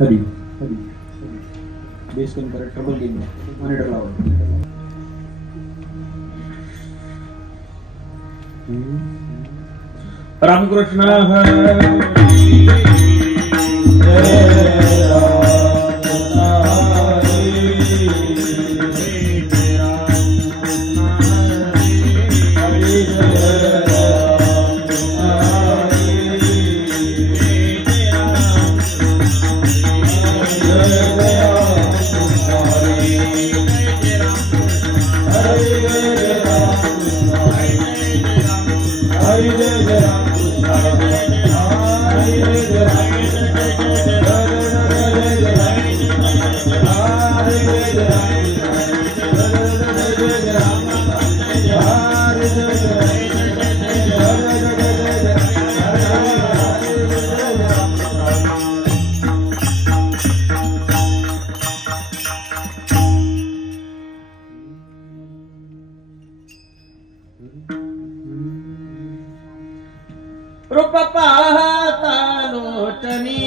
Hari base कमी करा, trouble gain monitor लावा. रामकृष्ण रूप पाहता लोचनी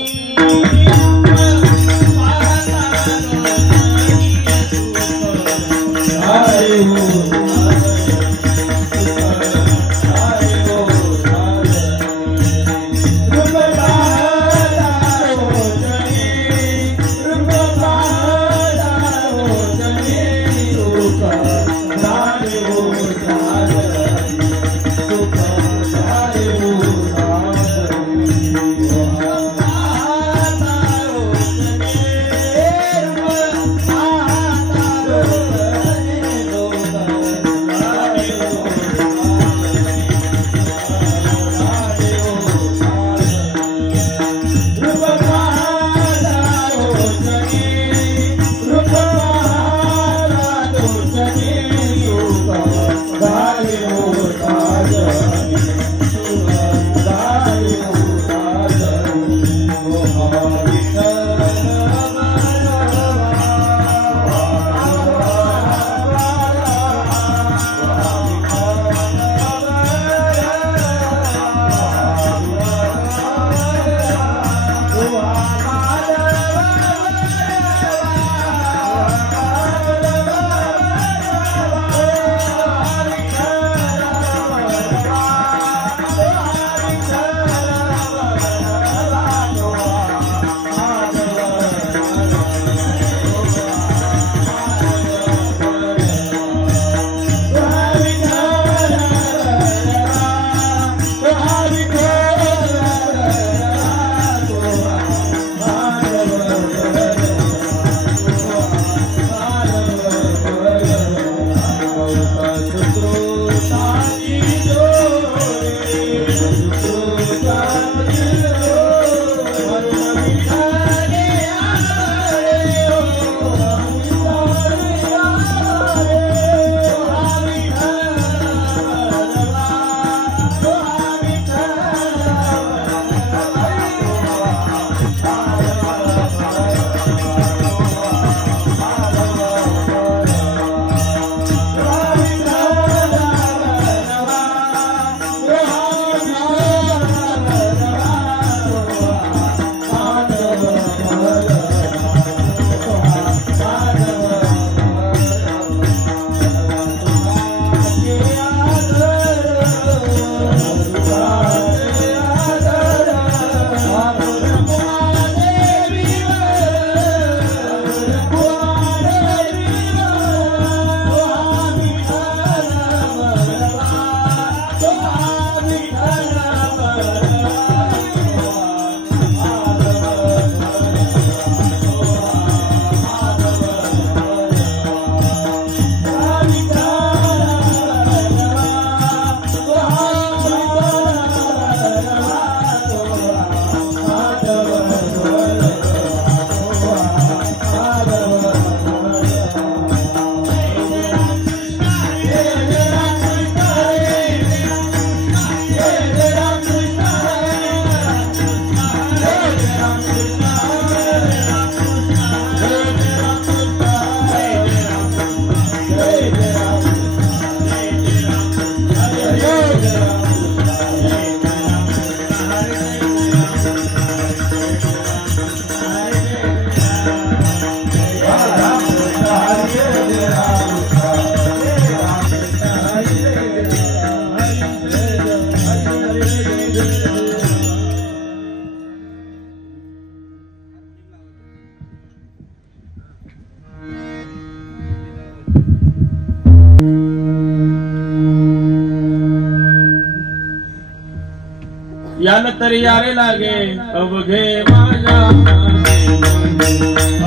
यान तरी यारे लागे अवघे माझ्या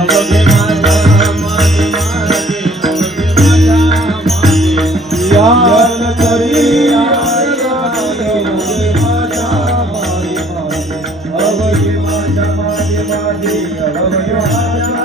अवघे माझ्या मागे मागे अवघे माझ्या यान तरी यारे लागे अवघे माझ्या मागे मागे अवघे माझ्या मागे मागे अवघे माझ्या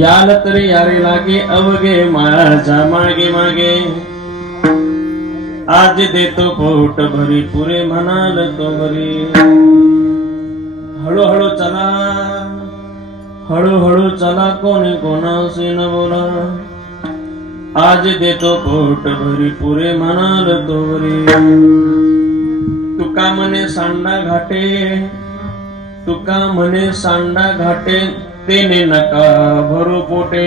याला तरी यारे लागे अवघे माझ्या मागे मागे आज देतो पोट भरी पुरे म्हणाल तो बरी हळूहळू चला कोणी कोणाशी न बोला आज देतो पोट भरी पुरे म्हणाल तो बरी तुका म्हणे सांडा घाटे तेने नका भरू पोटे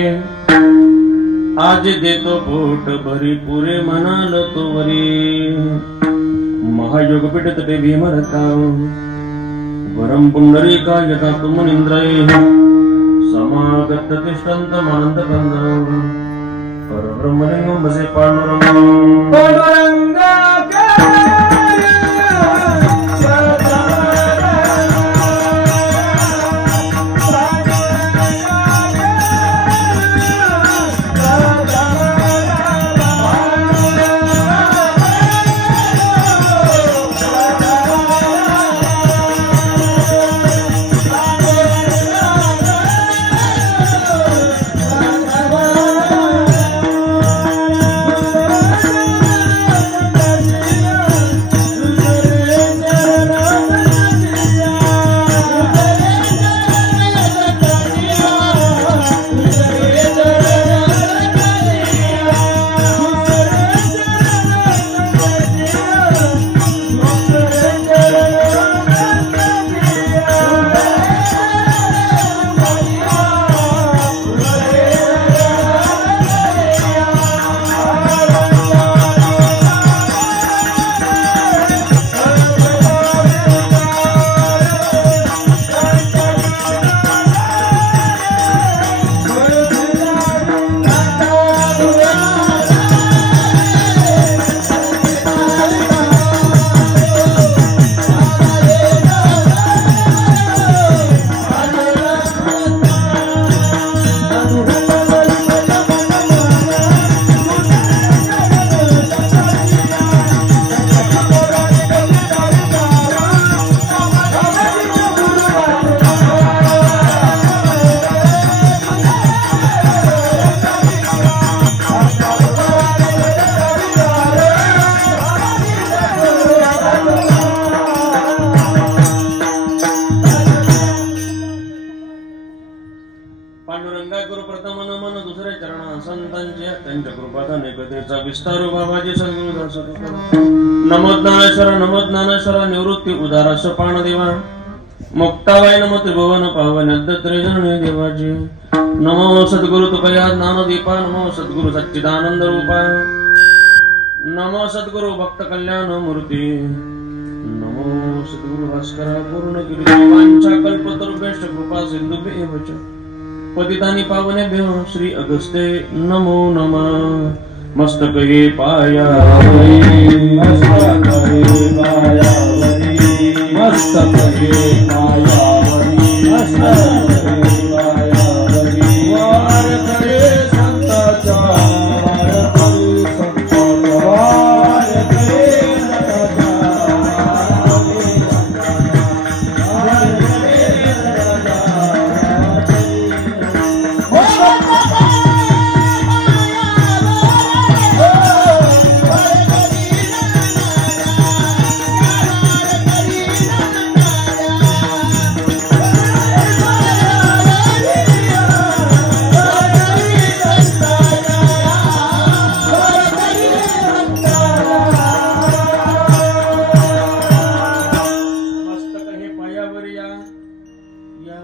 आज देतो पोट भरी पुरे म्हणाल तो वरी महायोगपीठ तटे भीमरता वरम पुंडरीका यथा तुम इंद्राय समागत तिष्ठन्त मानंद कंद परब्रह्मलिंगम बसे पांडुरंग नमोज्ञानेश्वर निवृत्ती उदारस पाण देवा मुक्ताबाई नमो त्रिभुवन पावन दत्तत्रयजननी देवाजी नमो सद्गुरु तुकया ज्ञानदीपा नमो सद्गुरु सच्चिदानंद रूपा नमो सद्गुरु भक्त कल्याण मूर्ती नमो सद्गुरु भास्कर पूर्ण वांछा कल्पतरुभ्यश्च कृपा सिंधुभ्येव च पतितानि पावनेभ्यो श्री अगस्ते नमो नमः मस्तके पायावरी मस्तके पायावरी मस्तके पायावरी मस्तके पायावरी वार करे संताचा वार करे संताचा वार करे संताचा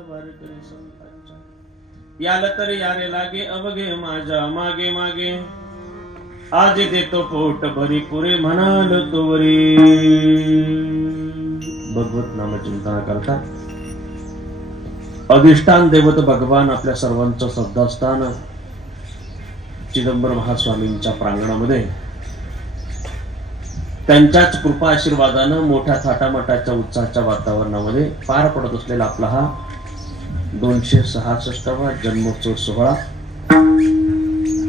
वार करे याला तरी यारे लागे अवघे माझ्या मागे मागे आज देतो पोट भरी पुरे म्हणाल तोवरी भगवत नाम चिंतन करता अधिष्ठान देवत भगवान आपल्या सर्वांचं श्रद्धास्थान चिदंबर महास्वामींच्या प्रांगणामध्ये त्यांच्याच कृपा आशीर्वादानं मोठ्या थाटामाटाच्या उत्साहाच्या वातावरणामध्ये पार पडत असलेला आपला हा 266वा जन्मोत्सव सोहळा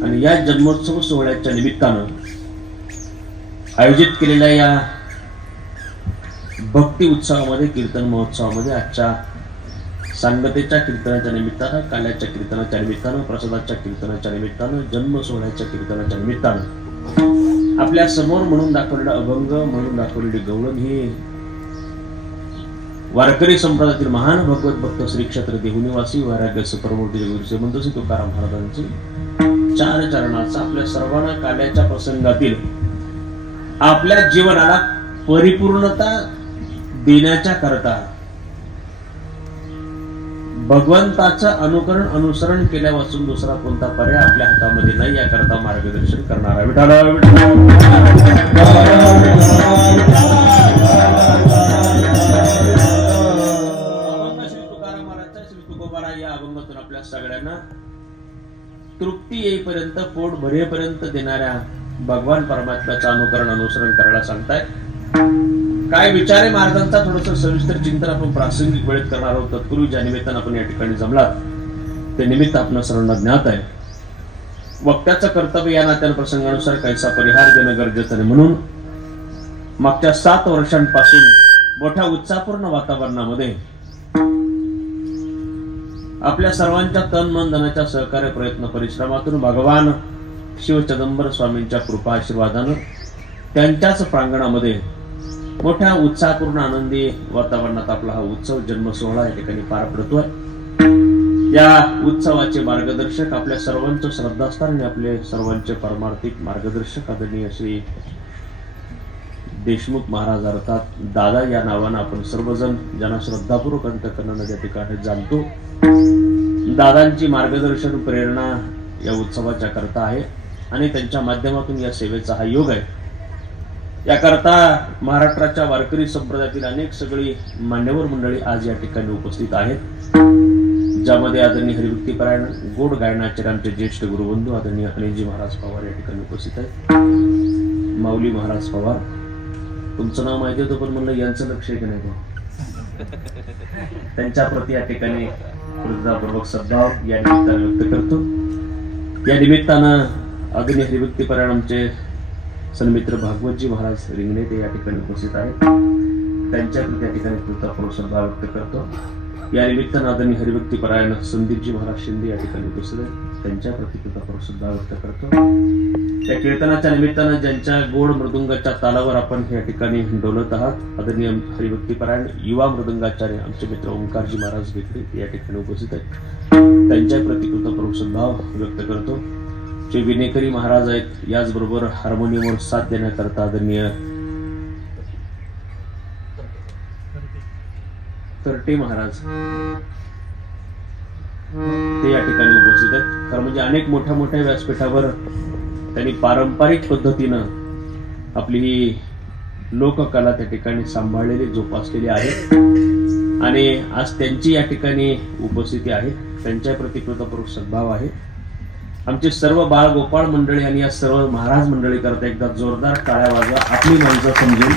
आणि या जन्मोत्सव सोहळ्याच्या निमित्तानं आयोजित केलेल्या या भक्ती उत्सवामध्ये कीर्तन महोत्सवामध्ये आजच्या सांगतेच्या कीर्तनाच्या निमित्तानं, काल्याच्या कीर्तनाच्या निमित्तानं, प्रसादाच्या कीर्तनाच्या निमित्तानं, जन्म सोहळ्याच्या कीर्तनाच्या निमित्तानं आपल्या समोर म्हणून दाखवलेला अभंग, म्हणून दाखवलेली गवळण ही वारकरी संप्रदायातील महान भगवत भक्त श्री क्षेत्र देहुनिवासी वैराग्य सुप्रमूर्ती जगद्गुरू मंतश्री तुकाराम महाराजांची चार चरणाचा आपल्या सर्वांना काल्याच्या प्रसंगातील आपल्या जीवनाला परिपूर्णता देण्याच्या करता भगवंताचं अनुसरण केल्यापासून दुसरा कोणता पर्याय आपल्या हातामध्ये नाही, याकरता मार्गदर्शन करणारा विठ्ठल श्री तुकाराम महाराजचा श्री तुकोबारा या अभंगातून आपल्या सगळ्यांना तृप्ती येईपर्यंत, पोट भरेपर्यंत देणाऱ्या भगवान परमात्म्याचं अनुसरण करायला सांगताय. काय विचारे महाराजांचा थोडस सविस्तर चिंतन आपण प्रासंगिक वेळेत करणार आहोत. तत्पूर्वी ज्या निमित्तानं आपण या ठिकाणी जमलात ते निमित्त आपण सर्वांना ज्ञात आहे. वक्त्याचं कर्तव्य या नात्यानं प्रसंगानुसार काहीसा परिहार देणं गरजेचं आहे. म्हणून मागच्या 7 वर्षांपासून मोठ्या उत्साहपूर्ण वातावरणामध्ये आपल्या सर्वांच्या तन मन धनाच्या सहकार्य प्रयत्न परिश्रमातून भगवान शिव चिदंबर स्वामींच्या कृपा आशीर्वादानं त्यांच्याच प्रांगणामध्ये मोठ्या उत्साहपूर्ण आनंदी वातावरणात आपला हा उत्सव जन्म सोहळा या ठिकाणी पार पडतोय. या उत्सवाचे मार्गदर्शक आपल्या सर्वांचं श्रद्धास्थान आणि आपले सर्वांचे परमार्थिक मार्गदर्शक आदरणीय श्री देशमुख महाराज अर्थात दादा या नावानं आपण सर्वजण ज्यांना श्रद्धापूर्वक अंतःकरणानं या ठिकाणी जाणतो. दादांची मार्गदर्शन प्रेरणा या उत्सवाच्या करता आहे आणि त्यांच्या माध्यमातून या सेवेचा हा योग आहे. याकरता महाराष्ट्राच्या वारकरी संप्रदायातील अनेक सगळी मान्यवर मंडळी आज या ठिकाणी उपस्थित आहेत, ज्यामध्ये आदरणीय हरिभक्तीपरायण गोड गायनाचे आमचे ज्येष्ठ गुरुबंधू आदरणीय अनिलजी महाराज पवार या ठिकाणी उपस्थित आहेत. माऊली महाराज पवार, तुमचं नाव माहिती होतं पण म्हणलं यांचं लक्ष आहे की नाही, त्यांच्या प्रती या ठिकाणी कृतज्ञतापूर्वक सद्भाव या निमित्तानं व्यक्त करतो. या निमित्तानं आदरणीय हरिभक्तीपरायण आमचे सन्मित्र भागवतजी महाराज रिंगणे ते या ठिकाणी उपस्थित आहेत, त्यांच्या प्रती या ठिकाणी कृतज्ञतापूर्वक सद्भाव व्यक्त करतो. या निमित्तानं आदरणीय हरिभक्तीपरायण संदीपजी महाराज शिंदे या ठिकाणी उपस्थित आहेत, त्यांच्या प्रती कृतज्ञतापूर्वक सद्भाव व्यक्त करतो. या कीर्तनाच्या निमित्तानं ज्यांच्या गोड मृदुंगाच्या तालावर आपण या ठिकाणी डोलत आहात, आदरणीय हरिभक्तीपरायण युवा मृदुंगाचार्य आमचे मित्र ओंकारजी महाराज बेकरे या ठिकाणी उपस्थित आहेत, त्यांच्या प्रती कृतज्ञतापूर्वक सद्भाव व्यक्त करतो. जे विनेकरी महाराज आहेत, याचबरोबर हार्मोनियमवर साथ देण्याकरता आदरणीय तरटे महाराज ते या ठिकाणी उपस्थित आहेत. खरं म्हणजे अनेक मोठ्या मोठ्या व्यासपीठावर त्यांनी पारंपरिक पद्धतीनं आपली ही लोककला त्या ठिकाणी सांभाळलेली जोपासलेली आहे आणि आज त्यांची या ठिकाणी उपस्थिती आहे, त्यांच्या प्रति कृतज्ञतापूर्वक सद्भाव आहे. आमचे सर्व बाळ गोपाळ मंडळी आणि या सर्व महाराज मंडळी करता एकदा जोरदार टाळ्या वाजवा, आपली माणसं समजून.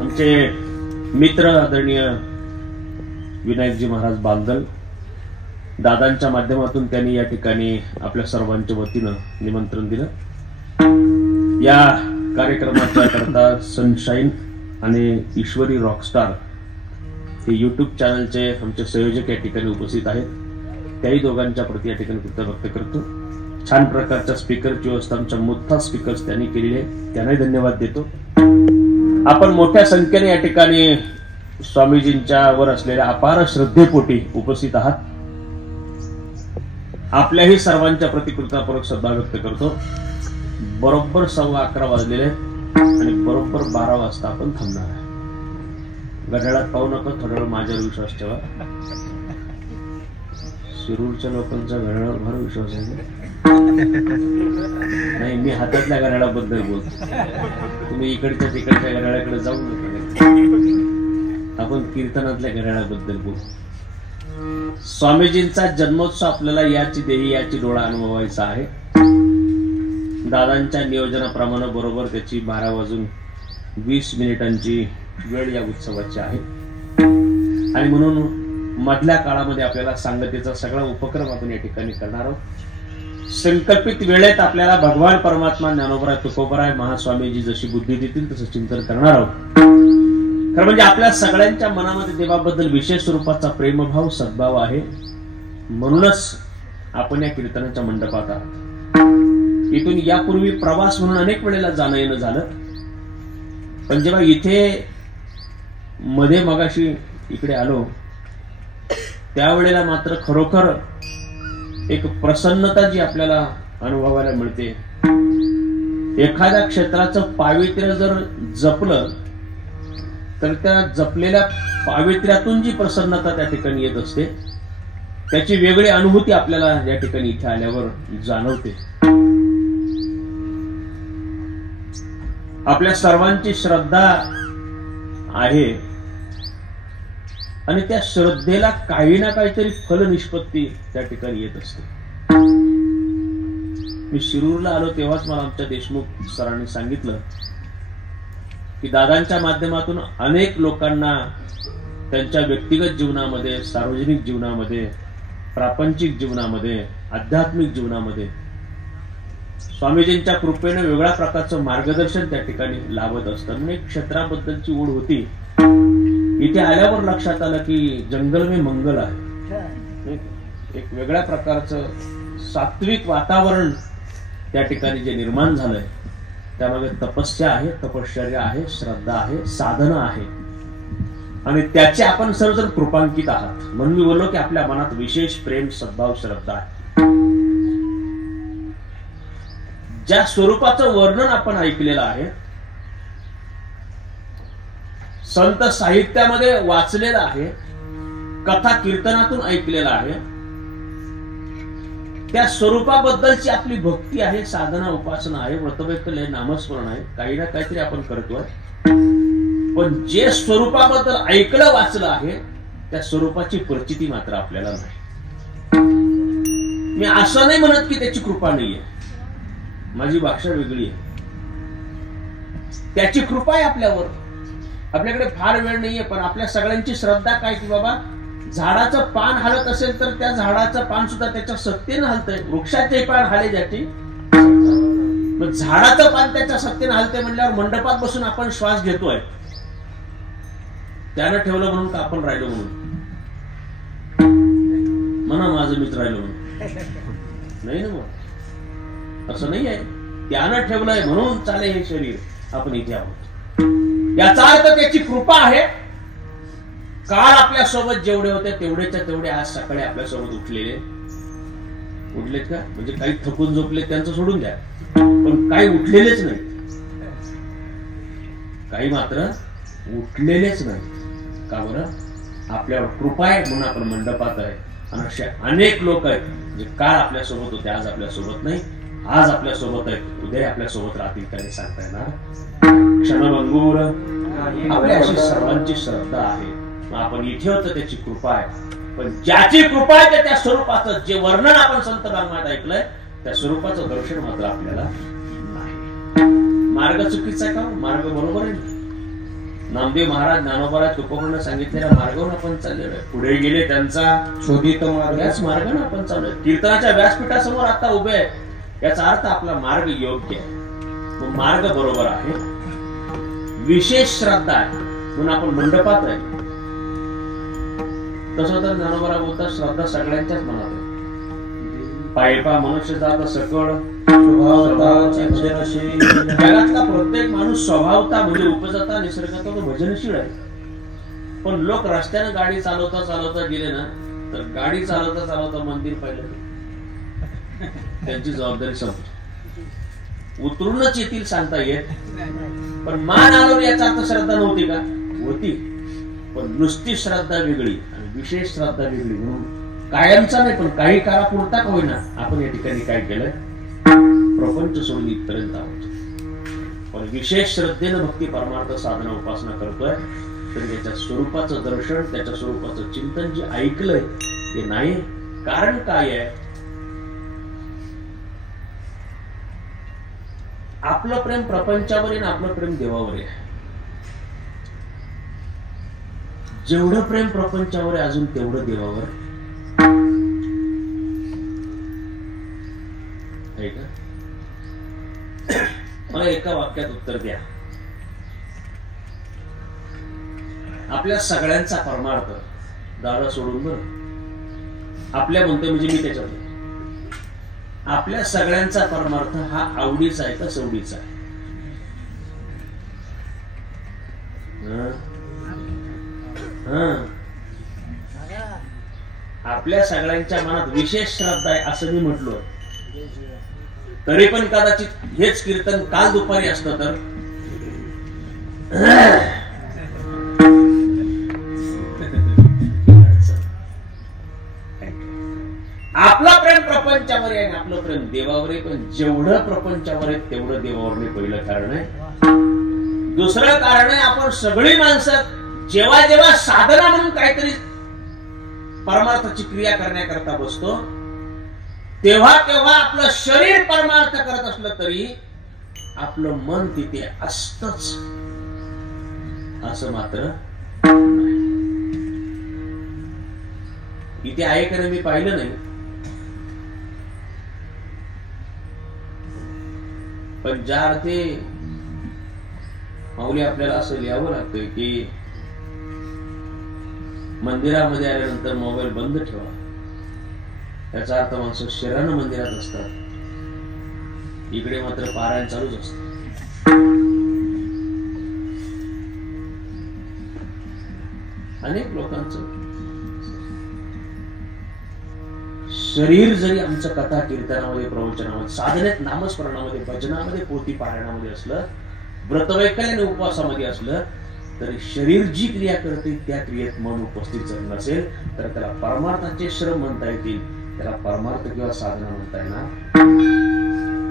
आमचे मित्र आदरणीय विनायकजी महाराज बांदल, दादांच्या माध्यमातून त्यांनी या ठिकाणी आपल्या सर्वांच्या वतीनं निमंत्रण दिलं. या कार्यक्रमाच्या करता सनशाईन आणि ईश्वरी रॉकस्टार हे युट्यूब चॅनलचे आमचे संयोजक या ठिकाणी उपस्थित आहेत, त्याही दोघांच्या प्रती या ठिकाणी कृतज्ञता व्यक्त करतो. छान प्रकारच्या स्पीकरची व्यवस्था आमच्या मोठा स्पीकर्स त्यांनी केलेली आहे, त्यांनाही धन्यवाद देतो. आपण मोठ्या संख्येने या ठिकाणी स्वामीजींच्या वर असलेल्या अपार श्रद्धेपोटी उपस्थित आहात. आपल्याही सर्वांच्या प्रति कृतज्ञतापूर्वक सद्भाव व्यक्त करतो. बरोबर 11:15 वाजलेले आणि बरोबर 12 वाजता आपण थांबणार आहे. घड्याळात पाहू नका, थोडा वेळ माझ्यावर विश्वास ठेवा. शिरूरच्या लोकांचा घड्याळावर फार विश्वास आहे नाही, मी हातातल्या घड्याळाबद्दल बोलतो, तुम्ही इकडच्या तिकडच्या घड्याळाकडे जाऊ नका, आपण कीर्तनातल्या घड्याळाबद्दल बोलतो. स्वामीजींचा जन्मोत्सव आपल्याला याची देही याची डोळा अनुभवायचा आहे. दादांच्या नियोजनाप्रमाणे बरोबर त्याची 12:20 वेळ या उत्सवाची आहे आणि म्हणून मधल्या काळामध्ये आपल्याला सांगतेचा सगळा उपक्रम आपण या ठिकाणी करणार आहोत. संकल्पित वेळेत आपल्याला भगवान परमात्मा, ज्ञानोबराय, तुकोबराय, महास्वामीजी जशी बुद्धी देतील तसं चिंतन करणार आहोत. 12 खरं म्हणजे आपल्या सगळ्यांच्या मनामध्ये देवाबद्दल विशेष स्वरूपाचा प्रेमभाव, सद्भाव आहे. म्हणूनच आपण या कीर्तनाच्या मंडपात आहात. इथून यापूर्वी प्रवास म्हणून अनेक वेळेला जाणं येणं झालं, पण जेव्हा इथे मध्ये मगाशी इकडे आलो त्यावेळेला मात्र खरोखर एक प्रसन्नता जी आपल्याला अनुभवायला मिळते. एखाद्या क्षेत्राचं पावित्र्य जर जपलं तर त्या जपलेल्या पावित्र्यातून जी प्रसन्नता त्या ठिकाणी येत असते त्याची वेगळी अनुभूती आपल्याला या ठिकाणी इथे आल्यावर जाणवते. आपल्या सर्वांची श्रद्धा आहे आणि त्या श्रद्धेला काही ना काहीतरी फल निष्पत्ती त्या ठिकाणी येत असते. मी शिरूरला आलो तेव्हाच मला आमच्या देशमुख सरांनी सांगितलं की दादांच्या माध्यमातून अनेक लोकांना त्यांच्या व्यक्तिगत जीवनामध्ये, सार्वजनिक जीवनामध्ये, प्रापंचिक जीवनामध्ये, आध्यात्मिक जीवनामध्ये स्वामीजींच्या कृपेने वेगळ्या प्रकारचं मार्गदर्शन त्या ठिकाणी लाभत असतं. म्हणजे क्षेत्राबद्दलची ओढ होती. इथे आल्यावर लक्षात आलं की जंगल में मंगल आहे. एक वेगळ्या प्रकारचं सात्विक वातावरण त्या ठिकाणी जे निर्माण झालंय त्यामागे तपस्या आहे, तपश्चर्या आहे, श्रद्धा आहे, साधना आहे आणि त्याचे आपण सर्वजण कृपांकित आहात. म्हणून मी बोललो की आपल्या मनात विशेष प्रेम, सद्भाव, श्रद्धा आहे. ज्या स्वरूपाचं वर्णन आपण ऐकलेलं आहे, संत साहित्यामध्ये वाचलेलं आहे, कथा कीर्तनातून ऐकलेलं आहे, त्या स्वरूपाबद्दलची आपली भक्ती आहे, साधना, उपासना आहे, व्रतवैकल्य आहे, नामस्मरण आहे, काही ना काहीतरी आपण करतोय. पण जे स्वरूपाबद्दल ऐकलं वाचलं आहे त्या स्वरूपाची प्रचिती मात्र आपल्याला नाही. मी असं नाही म्हणत की त्याची कृपा नाहीये, माझी भाषा वेगळी आहे. त्याची कृपा आहे आपल्यावर. आपल्याकडे फार वेळ नाहीये, पण आपल्या सगळ्यांची श्रद्धा काय की बाबा झाडाचं पान हलत असेल तर त्या झाडाचं पान सुद्धा त्याच्या सत्तेनं हलतंय. वृक्षाचे पान हाले ज्याची, झाडाचं पान त्याच्या सत्तेनं हलतंय म्हणल्यावर मंडपात बसून आपण श्वास घेतोय, त्यानं ठेवलं म्हणून का आपण राहिलो म्हणून म्हणा माझं मित्र राहिलो म्हणून नाही ना. मग असं नाही आहे, त्यानं ठेवलंय म्हणून चाले हे शरीर, आपण इथे आहोत. याचा अर्थ त्याची कृपा आहे. काल आपल्या सोबत जेवढे होते तेवढेच्या तेवढे आज सकाळी आपल्या सोबत उठलेत का? म्हणजे काही थकून झोपले त्यांचं सोडून द्या, पण काही उठलेलेच नाही. काही मात्र उठलेलेच नाही. का बरं? आपल्यावर कृपा आहे म्हणून आपण मंडपात आहे. आणि असे अनेक लोक आहेत जे काल आपल्या सोबत होते, आज आपल्या सोबत नाही. आज आपल्या सोबत आहेत, उद्या आपल्या सोबत राहतील, काही सांगता येणार. क्षणभंगूर आपल्या अशी सर्वांची श्रद्धा आहे. आपण इथे होतो त्याची कृपा आहे. पण ज्याची कृपा आहे त्या स्वरूपाचं जे वर्णन आपण संत रामात ऐकलंय त्या स्वरूपाचं दर्शन मात्र आपल्याला नाही. मार्ग चुकीचा आहे का? मार्ग बरोबर आहे. नामदेव महाराज, ज्ञानोबा तुकोबांना सांगितलेल्या मार्गावर आपण चाललेलो आहे. पुढे गेले त्यांचा शोधित मार्ग, याच मार्गाने आपण चाललोय. कीर्तनाच्या व्यासपीठासमोर आता उभे आहे, याचा अर्थ आपला मार्ग योग्य आहे, मार्ग बरोबर आहे. विशेष श्रद्धा आहे म्हणून आपण मंडपात आहे. तसं तर ज्ञानोबा बोलतात श्रद्धा सगळ्यांच्याच मनात आहे. पायपा मनुष्य जात सकळ जगातला प्रत्येक माणूस स्वभावता म्हणजे उपजता निसर्गाचा तो भजनशील आहे. पण लोक रस्त्याने गाडी चालवता चालवता गेले ना तर गाडी चालवता चालवता मंदिर पाहिलं त्यांची जबाबदारी संपली. उतरूनच येतील सांगता येत, पण मान आलोर याचा अर्थ श्रद्धा नव्हती का? होती, पण नुसती श्रद्धा वेगळी आणि विशेष श्रद्धा वेगळी. म्हणून कायमचा नाही पण काही काळापुरता का होईना आपण या ठिकाणी काय केलंय, प्रपंच सोडून इथपर्यंत आहोत. पण विशेष श्रद्धेनं भक्ती परमार्थ साधना उपासना करतोय तर त्याच्या स्वरूपाचं दर्शन, त्याच्या स्वरूपाचं चिंतन जे ऐकलंय ते नाही. कारण काय आहे? आपलं प्रेम प्रपंचावर आहे ना आपलं प्रेम देवावर आहे. जेवढं प्रेम प्रपंचावर आहे अजून तेवढं देवावर आहे का? मला एका वाक्यात उत्तर द्या. आपल्या सगळ्यांचा परमार्थ, दादा सोडून बरं, आपल्या म्हणतोय म्हणजे मी त्याच्यात, आपल्या सगळ्यांचा परमार्थ हा आवडीचा आहे का सवडीचा आहे? आपल्या सगळ्यांच्या मनात विशेष श्रद्धा आहे असं मी म्हटलो, तरी पण कदाचित हेच कीर्तन काल दुपारी असतं तर आपला प्रेम प्रपंचावर आहे आणि आपलं प्रेम देवावर आहे, पण जेवढं प्रपंचावर आहे तेवढं देवावर नाही. पहिलं कारण आहे. दुसरं कारण आहे, आपण सगळी माणसं जेव्हा जेव्हा साधना म्हणून काहीतरी परमार्थाची क्रिया करण्याकरता बसतो, तेव्हा तेव्हा आपलं शरीर परमार्थ करत असलं तरी आपलं मन तिथे असतच असं मात्र इथे आहे का मी पाहिलं नाही, पण ज्या अर्थी माऊली आपल्याला असं लिहावं लागतंय की मंदिरामध्ये आल्यानंतर मोबाईल बंद ठेवा, याचा अर्थ माणसं शरीरानं मंदिरात असतात, इकडे मात्र पारायण चालूच असत. अनेक लोकांचं शरीर जरी आमचं कथा कीर्तनामध्ये, प्रवचनामध्ये, साधनेत, नामस्मरणामध्ये, भजनामध्ये, पोथी पारायणामध्ये असलं, व्रतवैकल्याने उपवासामध्ये असलं, तरी शरीर जी क्रिया करते त्या क्रियेत मन उपस्थित जर नसेल तर त्याला परमार्थाचे श्रम म्हणता येतील, त्याला परमार्थ किंवा साधना म्हणता येणार.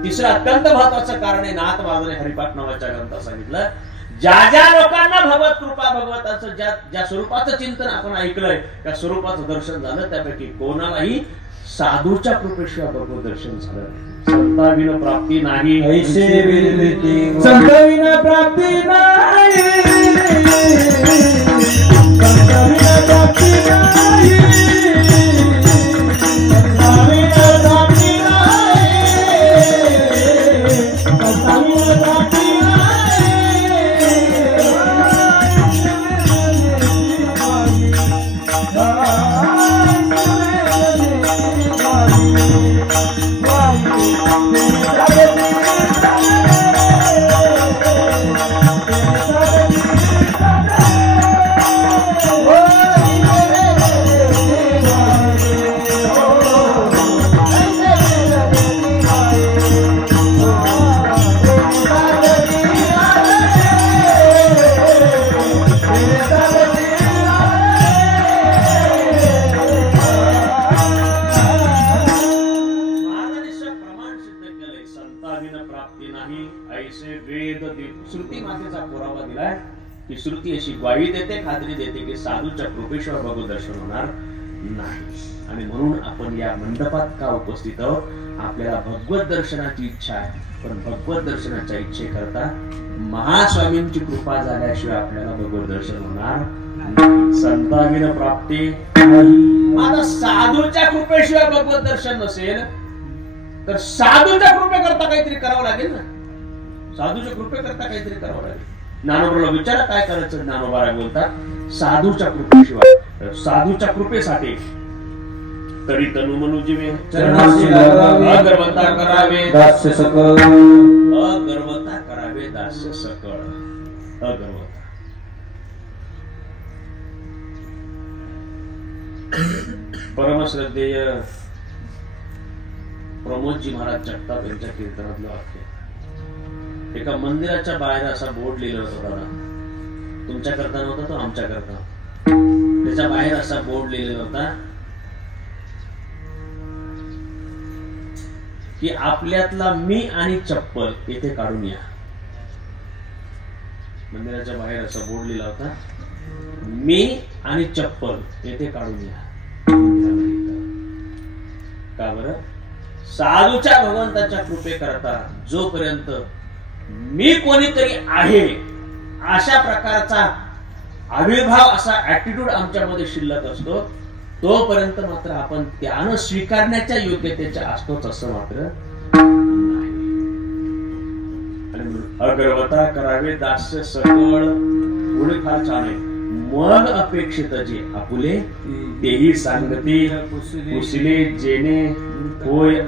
तिसरं अत्यंत महत्वाचं कारण आहे, नाथ वाजने हरिपाठ नावाच्या ग्रंथात सांगितलं, ज्या ज्या लोकांना भगवत कृपा, भगवताचं ज्या स्वरूपाचं चिंतन आपण ऐकलंय, त्या स्वरूपाचं दर्शन झालं, त्यापैकी कोणालाही साधूच्या कृपेशिवाय भगवत दर्शन झालं नाही. संताविना प्राप्ती नाही, संताविना प्राप्ती नाही, संताविना प्राप्ती नाही, संताविना प्राप्ती नाही, संताविना प्राप्ती श्रुती अशी ग्वाही देते, खात्री देते की साधूच्या कृपेशिवाय भगवत दर्शन होणार नाही. आणि म्हणून आपण या मंडपात का उपस्थित आहोत? आपल्याला भगवत दर्शनाची इच्छा आहे, पण भगवत दर्शनाच्या इच्छेकरता महास्वामींची कृपा झाल्याशिवाय आपल्याला भगवत दर्शन होणार नाही. संताविना प्राप्ती नाही. आता साधूच्या कृपेशिवाय भगवत दर्शन नसेल तर साधूच्या कृपेकरता काहीतरी करावं लागेल ना, साधूच्या कृपेकरता काहीतरी करावं लागेल. ज्ञानोबाला विचारा काय करायचं, ज्ञानोबा बोलतात साधूच्या कृपेशिवाय, साधूच्या कृपेसाठी तरी तनु मनु जीवे चरणाशी लागावे, अगर्वता करावे दास्य सकळ, अगर्वता करावे दास्य सकळ. अगर्वता परमश्रद्धेय प्रमोदजी महाराज जगताप यांच्या कीर्तनातलं वाक्य. एका मंदिराच्या बाहेर असा बोर्ड लिहिला होता, दादा तुमच्या करता नव्हता तो, आमच्या करता. त्याच्या बाहेर असा बोर्ड लिहिलेला होता की आपल्यातला मी आणि चप्पल येथे काढून या. मंदिराच्या बाहेर असा बोर्ड लिहिला होता, मी आणि चप्पल येथे काढून या. का बरं? साधूच्या भगवंताच्या कृपे करता जोपर्यंत मी कोणीतरी आहे अशा प्रकारचा आविर्भाव, असा ऍटिट्यूड आमच्यामध्ये शिल्लक असतो, तोपर्यंत मात्र आपण त्यानं स्वीकारण्याच्या योग्यतेच्या असतोच असं मात्र नाही. आणि अगर्वता करावे दास्य सकळ. पुढे फार छान आहे, मग अपेक्षित जे आपुले तेही सांगती कुसले जेणे होय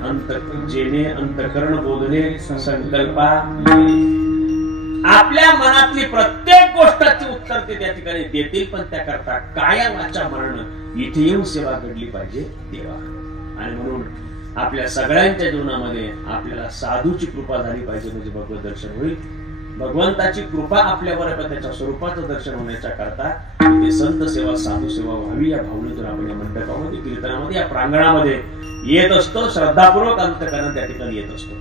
जेणे अंतकरण बोधले संकल्पा आपल्या मनातली प्रत्येक गोष्टाची उत्तर ते त्या ठिकाणी देतील, पण त्याकरता काया वाचा मरण इथे येऊन सेवा घडली पाहिजे देवा. आणि म्हणून आपल्या सगळ्यांच्या जीवनामध्ये आपल्याला साधूची कृपा झाली पाहिजे, म्हणजे भगवत दर्शन होईल. भगवंताची कृपा आपल्यावर त्याच्या स्वरूपाचं दर्शन होण्याच्या करता ते संत सेवा साधू सेवा व्हावी या भावनेतून आपण या मंडपामध्ये कीर्तनामध्ये या प्रांगणामध्ये येत असतो. श्रद्धापूर्वक अंतःकरण त्या ठिकाणी येत असतो.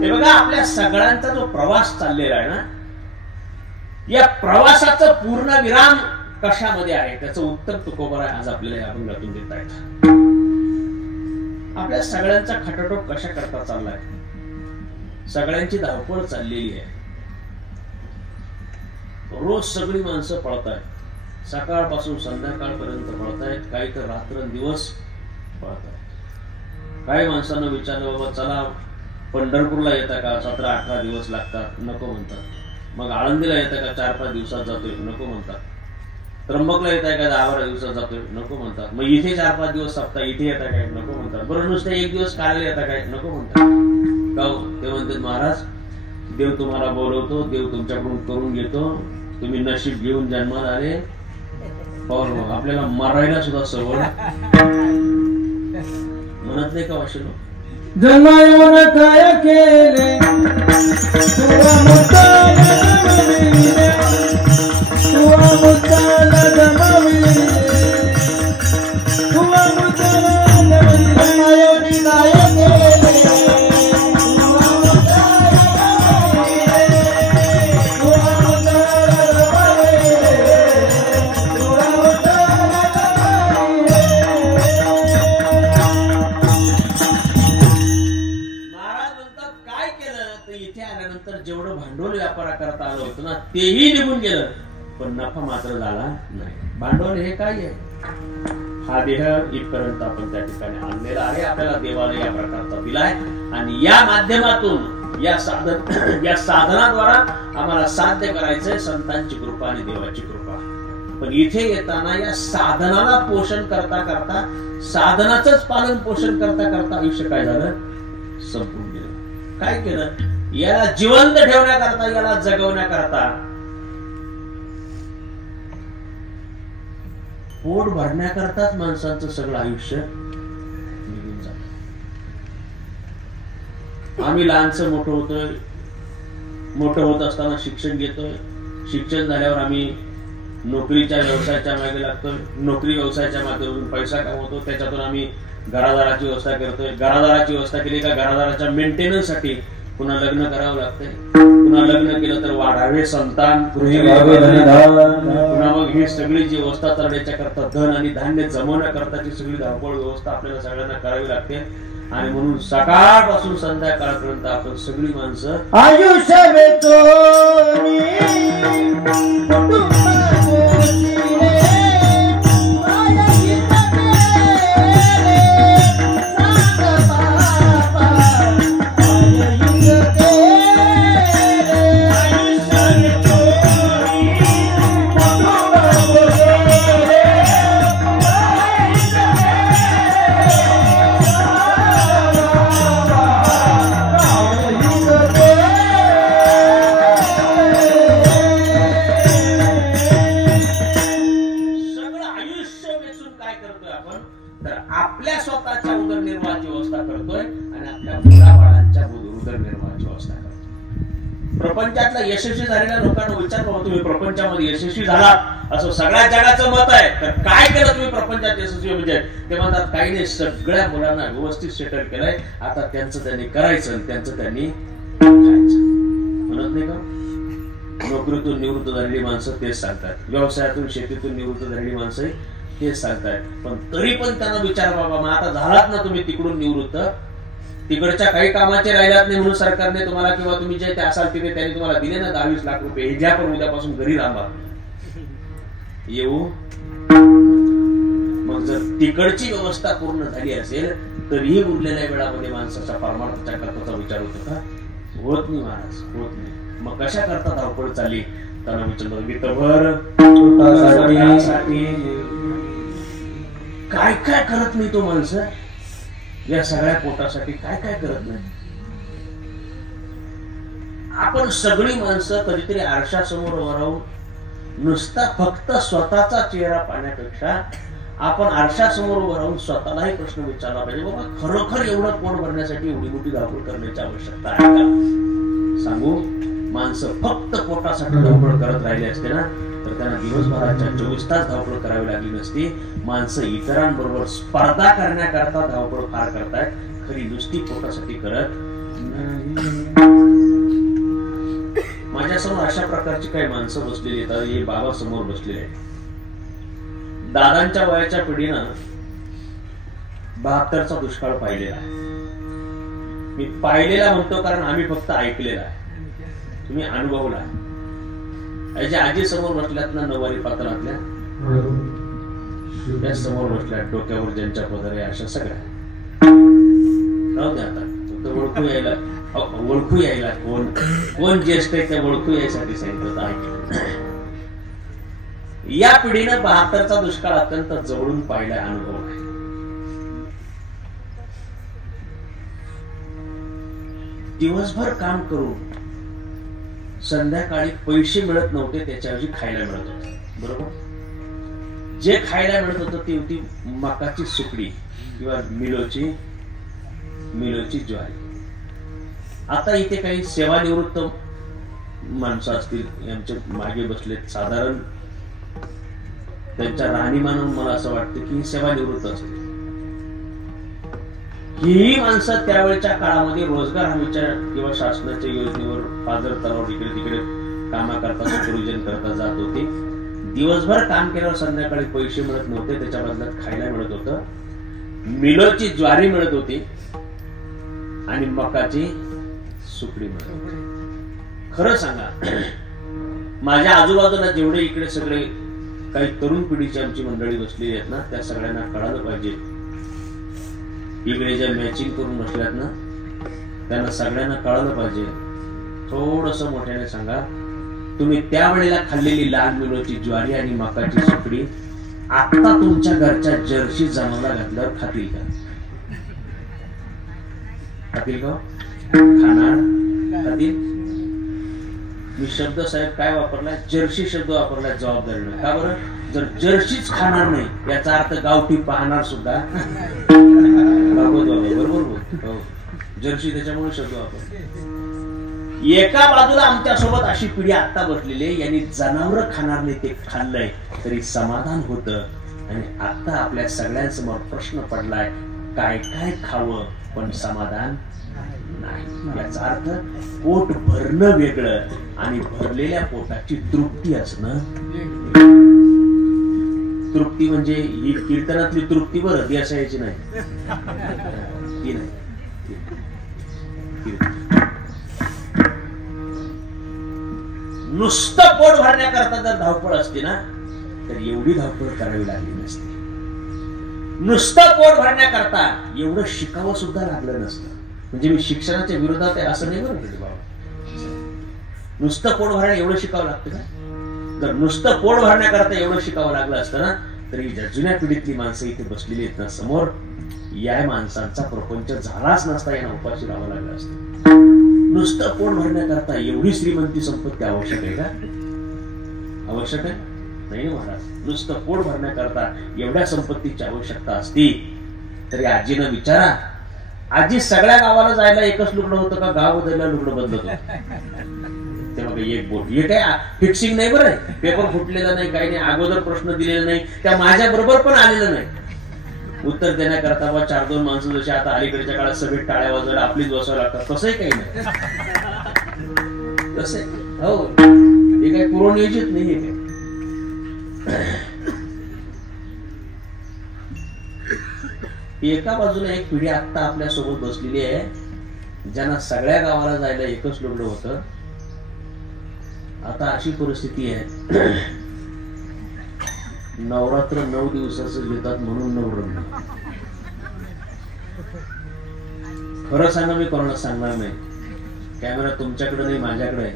हे बघा, आपल्या सगळ्यांचा जो प्रवास चाललेला आहे ना, या प्रवासाचं पूर्ण विराम कशामध्ये आहे त्याचं उत्तर तुकोबरा आज आपल्याला या अभंगातून देता येतं. आपल्या सगळ्यांचा खटाटोप कशा करता चाललाय, सगळ्यांची धावपळ चाललेली आहे. रोज सगळी माणसं पळतायत, सकाळपासून संध्याकाळपर्यंत पळतायत, काही तर रात्रंदिवस पळतायत. काही माणसांना विचारलं, बाबा चला पंढरपूरला येता का, 17-18 दिवस लागतात, नको म्हणतात. मग आळंदीला येता का, 4-5 दिवसात जातोय, नको म्हणतात. त्र्यंबकला येताय का, 10-12 दिवसात जातोय, नको म्हणतात. मग इथे 4-5 दिवस सप्ताह इथे येता काय, नको म्हणतात. बरं नुसतं 1 दिवस कार्याला येता काय, नको म्हणतात. का ते म्हणतात, महाराज देव तुम्हाला बोलवतो, देव तुमच्याकडून करून घेतो, तुम्ही नशीब घेऊन जन्माला आले. आपल्याला मरायला सुद्धा सवय म्हणत नाही का वाशिलो, जन्म येऊन काय केले तुला मुक्ताला जमविले, तुला मुक्ताला जमविले, तुला मुक्ताला जमविले. जन्म येऊन काय केले तुला मुक्ताला जमविले, तुला मुक्ताला जमविले, तुला मुक्ताला जमविले. इथे आल्यानंतर जेवढं भांडवल व्यापार करता आलं होतं ना, तेही निघून गेलं, पण नफा मात्र झाला नाही. भांडवल हे काय आहे, हा देह इथपर्यंत आपण त्या ठिकाणी आणलेला आहे, आपल्याला देवाला या प्रकारचा दिलाय. आणि या माध्यमातून या साधनाद्वारा आम्हाला साध्य करायचंय संतांची कृपा आणि देवाची कृपा. पण इथे येताना या साधनाला पोषण करता करता, साधनाचंच पालन पोषण करता करता आयुष्य काय झालं, संपून गेलं. काय केलं, याला जिवंत ठेवण्याकरता, याला जगवण्याकरता, पोट भरण्याकरताच माणसांचं सगळं आयुष्य निघून जात. आम्ही लहानचं मोठं होतोय, मोठं होत असताना शिक्षण घेतोय, शिक्षण झाल्यावर आम्ही नोकरीच्या व्यवसायाच्या मागे लागतोय, नोकरी व्यवसायाच्या माध्यमातून पैसा कमवतो, त्याच्यातून आम्ही घरादाराची व्यवस्था करतोय. घरादाराची व्यवस्था केली का घरादाराच्या मेंटेनन्स साठी पुन्हा लग्न करावं लागतंय, पुन्हा लग्न केलं तर वाढावे संतान, पुन्हा मग ही सगळी जी व्यवस्था करण्याच्या करता धन आणि धान्य जमवण्याकरताची सगळी धावपळ व्यवस्था आपल्याला सगळ्यांना करावी लागते. आणि म्हणून सकाळपासून संध्याकाळपर्यंत आपण सगळी माणसं आयुष्य आपल्या स्वतःच्या उदरनिर्वाहाची व्यवस्था करतोय आणि आपल्या मुलाबाळांच्या उदरनिर्वाहाची व्यवस्था करतोय. प्रपंचातल्या यशस्वी झालेल्या लोकांना विचारलं, तुम्ही प्रपंचामध्ये यशस्वी झालात असं सगळ्या जगाचं मत आहे, तर काय केलं तुम्ही प्रपंचात यशस्वी? म्हणजे ते म्हणतात काही नाही, सगळ्या मुलांना व्यवस्थित सेटल केलंय, आता त्यांचं त्यांनी करायचं आणि त्यांचं त्यांनी खायचं. म्हणत नाही का? नोकरीतून निवृत्त झालेली माणसं तेच सांगतात, व्यवसायातून शेतीतून निवृत्त झालेली माणसं तेच सांगतायत. पण तरी पण त्यांना विचार, बाबा मग आता झालात ना तुम्ही तिकडून निवृत्त, तिकडच्या काही कामाचे राहिलात नाही म्हणून सरकारने तुम्हाला किंवा तुम्ही जे असाल तिथे त्यांनी तुम्हाला दिले ना 10-20 लाख रुपये, हे ज्या पण उद्यापासून घरी राहा येऊ. मग जर तिकडची व्यवस्था पूर्ण झाली असेल तरीही उरलेल्या वेळामध्ये माणसाच्या परमार्थाच्या करताचा विचार होतो का? होत नाही महाराज, होत नाही. मग कशा करता धावपळ चालली? त्यांना विचारलं, गीतभर त्यासाठी काय काय करत नाही तो माणसं, या सगळ्या पोटासाठी काय काय करत नाही. आपण सगळी माणसं कधीतरी आरशासमोर उभं राहून नुसता फक्त स्वतःचा चेहरा पाहण्यापेक्षा आपण आरशासमोर उभं राहून स्वतःलाही प्रश्न विचारला पाहिजे, बाबा खरोखर एवढं पोट भरण्यासाठी एवढी मोठी धावपळ करण्याची आवश्यकता आहे का? सांगू, माणसं फक्त पोटासाठी धावपळ करत राहिले असते ना तर त्यांना दिवसभराच्या 24 तास धावपळ करावी लागली नसती. माणसं इतरांबरोबर स्पर्धा करण्याकरता धावपळ फार करतायत, खरी नुसती पोटासाठी करत नाही. माझ्यासमोर अशा प्रकारची काही माणसं बसलेली आहेत. हे बाबा समोर बसलेले आहेत. दादांच्या वयाच्या पिढीनं 72चा दुष्काळ पाहिलेला आहे. मी पाहिलेला म्हणतो कारण आम्ही फक्त ऐकलेला आहे, तुम्ही अनुभवला आहे. याच्या आजी समोर बसल्यात ना, नऊवारी पातळातल्या त्या समोर बसल्या, डोक्यावर ज्यांच्या पदर आहे अशा सगळ्या. राहू द्या आता, फक्त ओळखू यायला कोण कोण ज्येष्ठ आहे त्या ओळखू यायसाठी सांगितलं. या पिढीनं 72चा दुष्काळ अत्यंत जवळून पाहिलाय, अनुभव आहे. दिवसभर काम करून संध्याकाळी पैसे मिळत नव्हते, त्याच्याऐवजी खायला मिळत होते. बरोबर, जे खायला मिळत होतं ती होती मकाची सुकडी किंवा मिलोची ज्वारी. आता इथे काही सेवानिवृत्त माणसं असतील, आमच्या मागे बसलेत, साधारण त्यांच्या राहणीमानावरून मला असं वाटतं की सेवानिवृत्त असतील. ही माणसं त्यावेळेच्या काळामध्ये रोजगार हमीच्या किंवा शासनाच्या योजनेवर पाझर तलावर इकडे तिकडे कामा करता सुपरविजन करता जात होते. दिवसभर काम केल्यावर संध्याकाळी पैसे मिळत नव्हते, त्याच्या बदल्यात खायला मिळत होतं. मिलोची ज्वारी मिळत होती आणि मकाची सुकडी मिळत होती. खरं सांगा, माझ्या आजूबाजूला जेवढे इकडे सगळे काही तरुण पिढीची आमची मंडळी बसलेली आहेत ना, त्या सगळ्यांना कळालं पाहिजे. इकडे ज्या मॅचिंग करून बसल्यात ना, त्यांना सगळ्यांना कळालं पाहिजे. थोडस मोठ्याने सांगा, तुम्ही त्यावेळेला खाल्लेली लाल मिलोची ज्वारी आणि मकाची सुकडी आता तुमच्या घरच्या जर्सी जनावराला घातल्यावर खातील का? खातील का? खाणार? खातील? मी शब्द साहेब काय वापरलाय? जर्सी शब्द वापरलाय जबाबदारीने. का बरं? जर जर्सीच खाणार नाही याचा अर्थ गावठी पाहणार सुद्धा बरोबर. जर्सी त्याच्यामुळे शब्द वापर. एका बाजूला आमच्या सोबत अशी पिढी आता बसलेली आहे, यांनी जनावर खाणार नाही ते खाल्लंय तरी समाधान होत. आणि आता आपल्या सगळ्यांसमोर प्रश्न पडलाय, काय काय खावं पण समाधान नाही. याचा अर्थ पोट भरणं वेगळं आणि भरलेल्या पोटाची तृप्ती असणं. तृप्ती म्हणजे ही कीर्तनातली तृप्ती बरं, ती असायची नाही, ती नाही. नुसतं पोट भरण्याकरता जर धावपळ असते ना तर एवढी धावपळ करावी लागली नसती. नुसतं पोट भरण्याकरता एवढं शिकावं सुद्धा लागलं नसतं. म्हणजे मी शिक्षणाच्या विरोधात आहे असं नाही बरं बाबा. नुसतं पोट भरण्या एवढं शिकावं लागतं का? जर नुसतं पोट भरण्याकरता एवढं शिकावं लागलं असतं ना तरी जुन्या पिढीतली माणसं इथे बसलेली आहेत ना समोर, या माणसांचा प्रपंच झालाच नसता, यांना उपाशी राहावं लागलं असतं. नुसतं पोट भरण्याकरता एवढी श्रीमंती संपत्ती आवश्यक आहे का? आवश्यक आहे नाही महाराज. नुसतं पोट भरण्याकरता एवढ्या संपत्तीची आवश्यकता असती तरी आजीनं विचारा, आजी सगळ्या गावाला जायला एकच लुगडं होतं का गाव बदलला लुगडं बदलत होतं? तेव्हा एक बोट हे काय फिक्सिंग नाही बरं, पेपर फुटलेला नाही, काही नाही, अगोदर प्रश्न दिलेला नाही, त्या माझ्या बरोबर पण आलेलं नाही. उत्तर देण्याकरता 4-2 माणसं जशी आता अलीकडच्या काळात सगळे टाळ्या वाजवायला आपलीच बसावं लागतात, तसंही काही नाही. तसे हो, हे काही पूर्वनियोजित नाहीये काय. एका बाजूला एक पिढी आता आपल्या सोबत बसलेली आहे ज्यांना सगळ्या गावाला जायला एकच लुगडं होतं. आता अशी परिस्थिती आहे, नवरात्र 9 दिवसाचं घेतात म्हणून नवरंग. खरं सांगा, मी कोणाला सांगणार नाही, कॅमेरा तुमच्याकडे नाही माझ्याकडे आहे.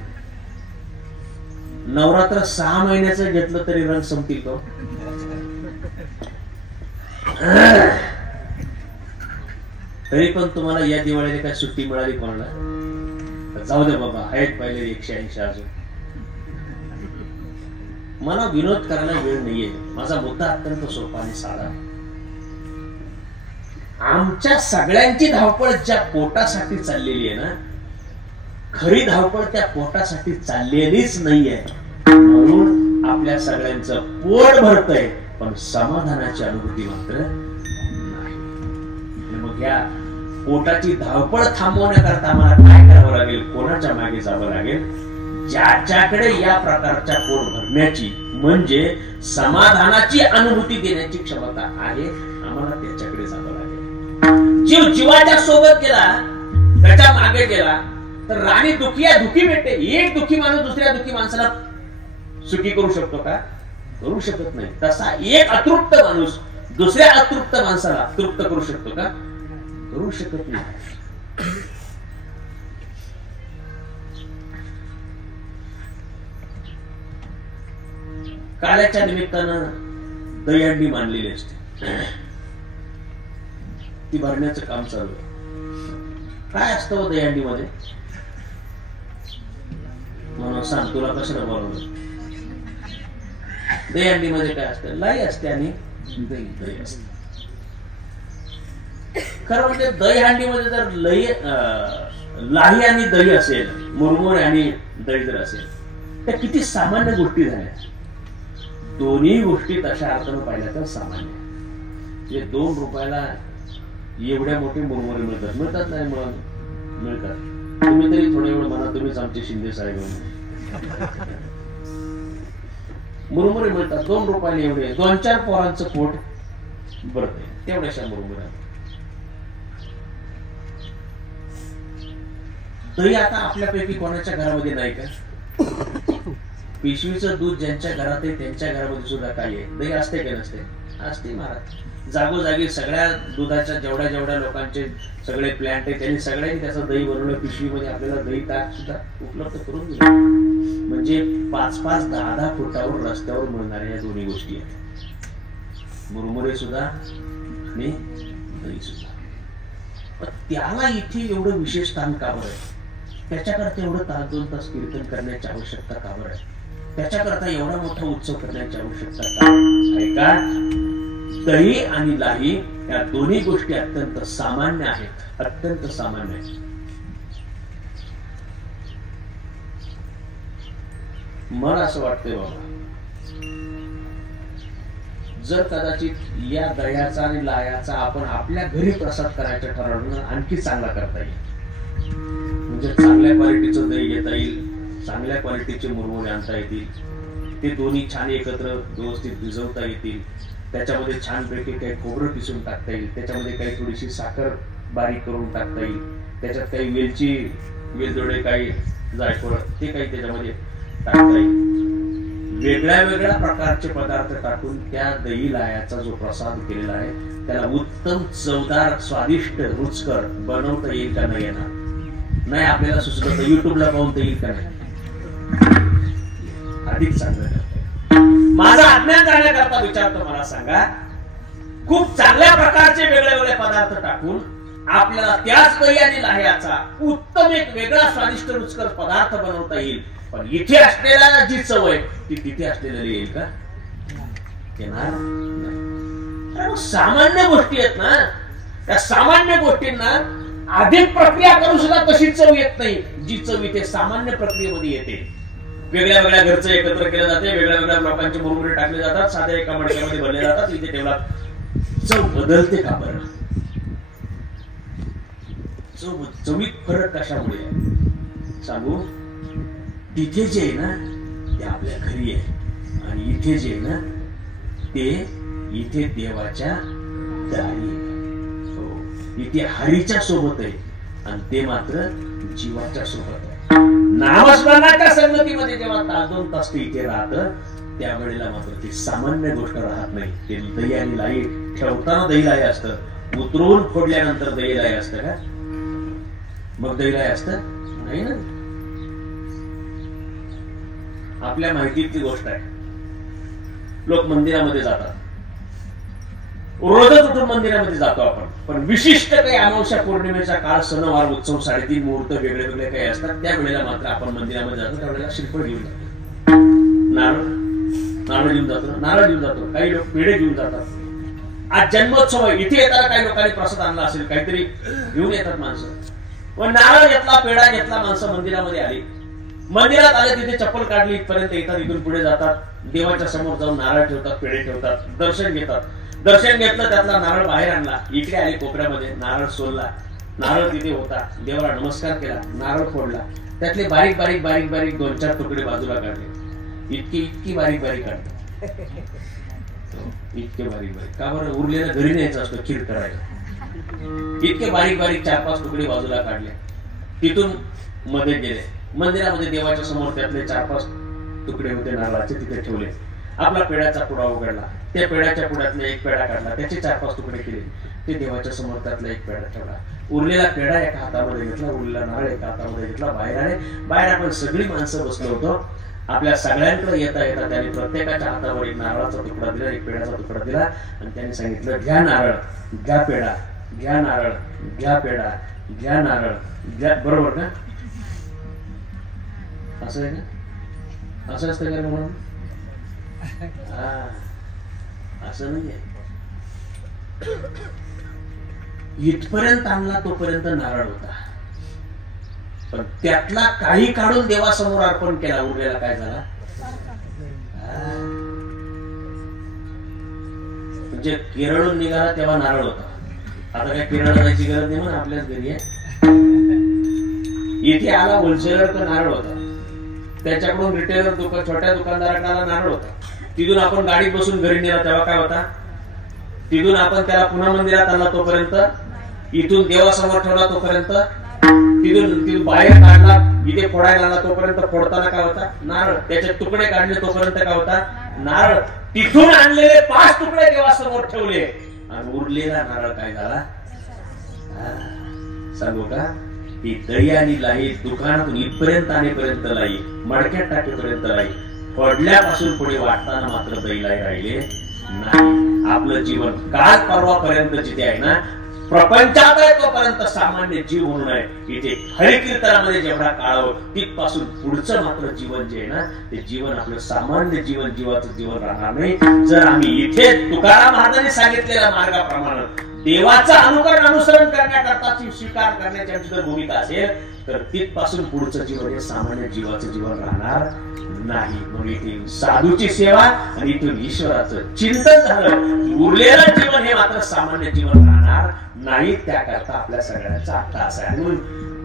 नवरात्र 6 महिन्याचं घेतलं तरी रंग संपतील तो. तरी पण तुम्हाला या दिवाळीला काय सुट्टी मिळाली कोणाला? जाऊ दे बाबा, आहेत पहिले 180 अजून. मला विनोद करायला वेळ नाहीये. माझा मुद्दा अत्यंत सोपा आणि साधा. आमच्या सगळ्यांची धावपळ ज्या पोटासाठी चाललेली आहे ना, खरी धावपळ त्या पोटासाठी चाललेलीच नाहीये. म्हणून आपल्या सगळ्यांचं पोट भरतंय, पण समाधानाची अनुभूती मात्र नाही. मग या पोटाची धावपळ थांबवण्याकरता मला काय करावं लागेल? कोणाच्या मागे जावं लागेल? ज्याच्याकडे या प्रकारच्या पोट भरण्याची म्हणजे समाधानाची अनुभूती देण्याची क्षमता आहे, आम्हाला त्याच्याकडे जावं लागेल. जीव जीवाच्या सोबत गेला, त्याच्या मागे गेला तर राणी दुखी भेटते. एक दुखी माणूस दुसऱ्या दुखी माणसाला सुखी करू शकतो का? करू शकत नाही. तसा एक अतृप्त माणूस दुसऱ्या अतृप्त माणसाला तृप्त करू शकतो का? करू शकत नाही. काल्याच्या निमित्तानं दहीहंडी मांडलेली असते, ती भरण्याचं काम चालू आहे. काय असतं दहीहंडी मध्ये? म्हणून सांग, तुला कशाला बोलवलं? दहीहंडी मध्ये काय असतं? लाई असते आणि दही असते. खरं म्हणजे दहीहंडी मध्ये जर लाही आणि दही असेल, मुरमुरे आणि दही जर असेल, तर किती सामान्य गोष्टी झाल्या. दोन्ही गोष्टी तशा अर्थानं पाहिल्या तर सामान्य. म्हणजे 2 रुपयाला एवढ्या मोठे मुरमुरे मिळतात नाही मिळतात. तुम्ही तरी थोडे वेळ म्हणा, तुम्हीच आमचे शिंदे साहेब. मुरमुरे मिळतात 2 रुपयाला एवढे, 2-4 पोरांचं पोट भरते तेवढ्याशा मुरमुऱ्या. तरी आता आपल्यापैकी कोणाच्या घरामध्ये नाही का? पिशवीचं दूध ज्यांच्या घरात आहे त्यांच्या घरामध्ये सुद्धा काय आहे? दही असते का नसते? असते महाराज. जागोजागी सगळ्या दुधाच्या जेवढ्या लोकांचे सगळे प्लॅन्ट आहे त्यांनी सगळ्यांनी त्याचं दही बनवलं. पिशवीमध्ये आपल्याला दही ताक सुद्धा उपलब्ध करून दिलं. म्हणजे 5-5, 10-10 फुटावर रस्त्यावर मिळणाऱ्या या दोन्ही गोष्टी आहेत, मुरमुरे सुद्धा आणि दही सुद्धा. त्याला इथे एवढं विशेष स्थान का बरं आहे? त्याच्याकरता एवढं 1-2 तास कीर्तन करण्याची आवश्यकता का बरं आहे? त्याच्याकरता एवढा मोठा उत्सव करण्याची आवश्यकता का आहे? का दही आणि लाही या दोन्ही गोष्टी अत्यंत सामान्य आहेत, अत्यंत सामान्य आहेत. मला असं वाटतंय बाबा, जर कदाचित या दह्याचा आणि लाह्याचा आपण आपल्या घरी प्रसाद करायचं ठरवलं, आणखी चांगला करता येईल. म्हणजे चांगल्या क्वालिटीचं दही घेता येईल, चांगल्या क्वालिटीचे मुरमुरे आणता येतील, ते दोन्ही छान एकत्र व्यवस्थित भिजवता येतील. त्याच्यामध्ये छानपैकी काही खोबरं पिसून टाकता येईल, त्याच्यामध्ये काही थोडीशी साखर बारीक करून टाकता येईल, त्याच्यात काही वेलची, वेलदोडे, काही जायफळ ते काही त्याच्यामध्ये टाकता येईल. वेगळ्या प्रकारचे पदार्थ टाकून त्या दही लाह्याचा जो प्रसाद केलेला आहे त्याला उत्तम, चवदार, स्वादिष्ट, रुचकर बनवता येईल का? नाही येणार. नाही आपल्याला सुचलं तर युट्यूबला पाहून येईल का? नाही. अधिक चांगलं माझा अज्ञान करण्याकरता विचारतो, मला सांगा, खूप चांगल्या प्रकारचे वेगळे पदार्थ टाकून आपल्याला त्याच दही आणि लाह्याचा उत्तम एक वेगळा स्वादिष्ट रुचकर पदार्थ बनवता येईल. पण इथे असलेला जी चव आहे ती तिथे असलेली येईल का? येणार नाही. सामान्य गोष्टी आहेत ना, त्या सामान्य गोष्टींना अधिक प्रक्रिया करून सुद्धा तशी चव येत नाही जी चव इथे सामान्य प्रक्रियेमध्ये येते. वेगळ्या घरचं एकत्र केलं जाते, वेगळ्या लोकांचे मुरमुरे टाकले जातात, साध्या एका मडक्यामध्ये भरले जातात, इथे ठेवला. चव बदलते का बरं? चवीत फरक कशामुळे आहे सांगू? तिथे जे आहे ना ते आपल्या घरी आहे, आणि इथे जे आहे ना ते इथे देवाच्या दारी. इथे हरीच्या सोबत आहे आणि ते मात्र जीवाच्या सोबत आहे. नामस्मरणाच्या संगतीमध्ये जेव्हा 1-2 तास ते इथे राहतं त्यावेळेला मात्र ती सामान्य गोष्ट राहत नाही. ते दही आणि लाई ठेवताना दही लाई असतं, उतरवून फोडल्यानंतर दही लाई असतं का? मग दही लाई असतं नाही ना. आपल्या माहितीतली गोष्ट आहे. लोक मंदिरामध्ये जातात, रोजच उठून मंदिरामध्ये जातो आपण, पण विशिष्ट काही अमावस्या पौर्णिमेचा काळ, सणवार, उत्सव, 3.5 मुहूर्त वेगळे वेगळे काही असतात, त्या वेळेला मात्र आपण मंदिरामध्ये जातो. त्यावेळेला श्रीफळ घेऊन जातो, नारळ घेऊन जातो, नारळ घेऊन जातो, काही लोक पेढे घेऊन जातात. आज जन्मोत्सव आहे, इथे येताना काही लोकांनी प्रसाद आणला असेल, काहीतरी घेऊन येतात माणसं. पण नारळ घेतला, पेढा घेतला, माणसं मंदिरामध्ये आली, मंदिरात आले, तिथे चप्पल काढली, इथपर्यंत येतात, इथून पुढे जातात, देवाच्या समोर जाऊन नारळ ठेवतात, पेढे ठेवतात, दर्शन घेतात. दर्शन घेतलं, त्यातला नारळ बाहेर आणला, इकडे आले कोपऱ्यामध्ये, नारळ सोडला, नारळ तिथे होता, देवाला नमस्कार केला, नारळ फोडला, त्यातले बारीक बारीक बारीक बारीक 2-4 तुकडे बाजूला काढले, इतकी बारीक बारीक काढले, इतके बारीक बारीक. का बरं? उरलेलं घरी न्यायचं असतं खीर करायला. इतके बारीक बारीक 4-5 तुकडे बाजूला काढले, तिथून मध्ये गेले, मंदिरामध्ये देवाच्या समोर त्यातले 4-5 तुकडे होते नारळाचे, तिथे ठेवले. आपला पेढ्याचा पुडा उघडला, त्या पेढ्याच्या पुड्यातला एक पेढा काढला, त्याचे 4-5 तुकडे केले, ते देवाच्या समोर त्यातला एक पेढा ठेवला. उरलेला पेढा एका हातामध्ये घेतला, उरलेला नारळ एका हातामध्ये घेतला, बाहेर आले. बाहेर आपण सगळी माणसं बसलो होतो. आपल्या सगळ्यांकडे येता येता त्यांनी प्रत्येकाच्या हातावर एक नारळाचा तुकडा दिला, एक पेढ्याचा तुकडा दिला, आणि त्यांनी सांगितलं, घ्या नारळ, घ्या पेढा, घ्या नारळ, घ्या पेढा, घ्या नारळ, घ्या. बरोबर का? असं आहे का? असं असतं का म्हणून? असं नाहीये. इथपर्यंत आणला तोपर्यंत नारळ होता, पण त्यातला काही काढून देवासमोर अर्पण केला, उरलेला काय झाला? म्हणजे केरळून निघाला तेव्हा नारळ होता. आता काय केरळला जायची गरज नाही म्हणून आपल्याच घरी आहे. इथे आला होलसेलर तर नारळ होता, त्याच्याकडून रिटेलर छोट्या दुकानदाराला नारळ होता, तिथून आपण गाडीत बसून घरी नेला तेव्हा काय होता, तिथून आपण त्याला पुन्हा मंदिरात आणला तोपर्यंत, इथून देवासमोर ठेवला तोपर्यंत, तिथून बाहेर काढला, इथे फोडायला आणला तोपर्यंत फोडताना काय होता? नारळ. त्याचे तुकडे काढले तोपर्यंत काय होता? नारळ. तिथून आणलेले 5 तुकडे देवासमोर ठेवले, आणि उरलेला नारळ काय झाला? सांगू का? ती दही आणि लाई दुकानातून इथपर्यंत आणेपर्यंत लाई, मडक्यात टाकेपर्यंत लाई, पडल्यापासून पुढे वाटताना मात्र दही लाई राहिले नाही. आपलं जीवन काल परवापर्यंत जिथे आहे ना, प्रपंचात आहे तोपर्यंत सामान्य जीव म्हणून आहे. इथे हरिकीर्तनामध्ये जेवढा काळ तिथपासून पुढचं मात्र जीवन जे आहे ना, ते जीवन आपलं सामान्य जीवन, जीवाचं जीवन राहणार नाही. जर आम्ही इथे तुकाराम महाराजांनी सांगितलेल्या मार्गाप्रमाणे देवाचं अनुसरण करण्याकरता स्वीकार करण्याची आमची जर भूमिका असेल, तर तिथपासून पुढचं जीवन हे सामान्य जीवाचं जीवन राहणार नाही. मग इथे साधूची सेवा आणि इथून ईश्वराचं चिंतन झालं, उरलेलं जीवन हे मात्र सामान्य जीवन राहणार नाही. त्याकरता आपल्या सगळ्यांचा अट्टास आहे. म्हणून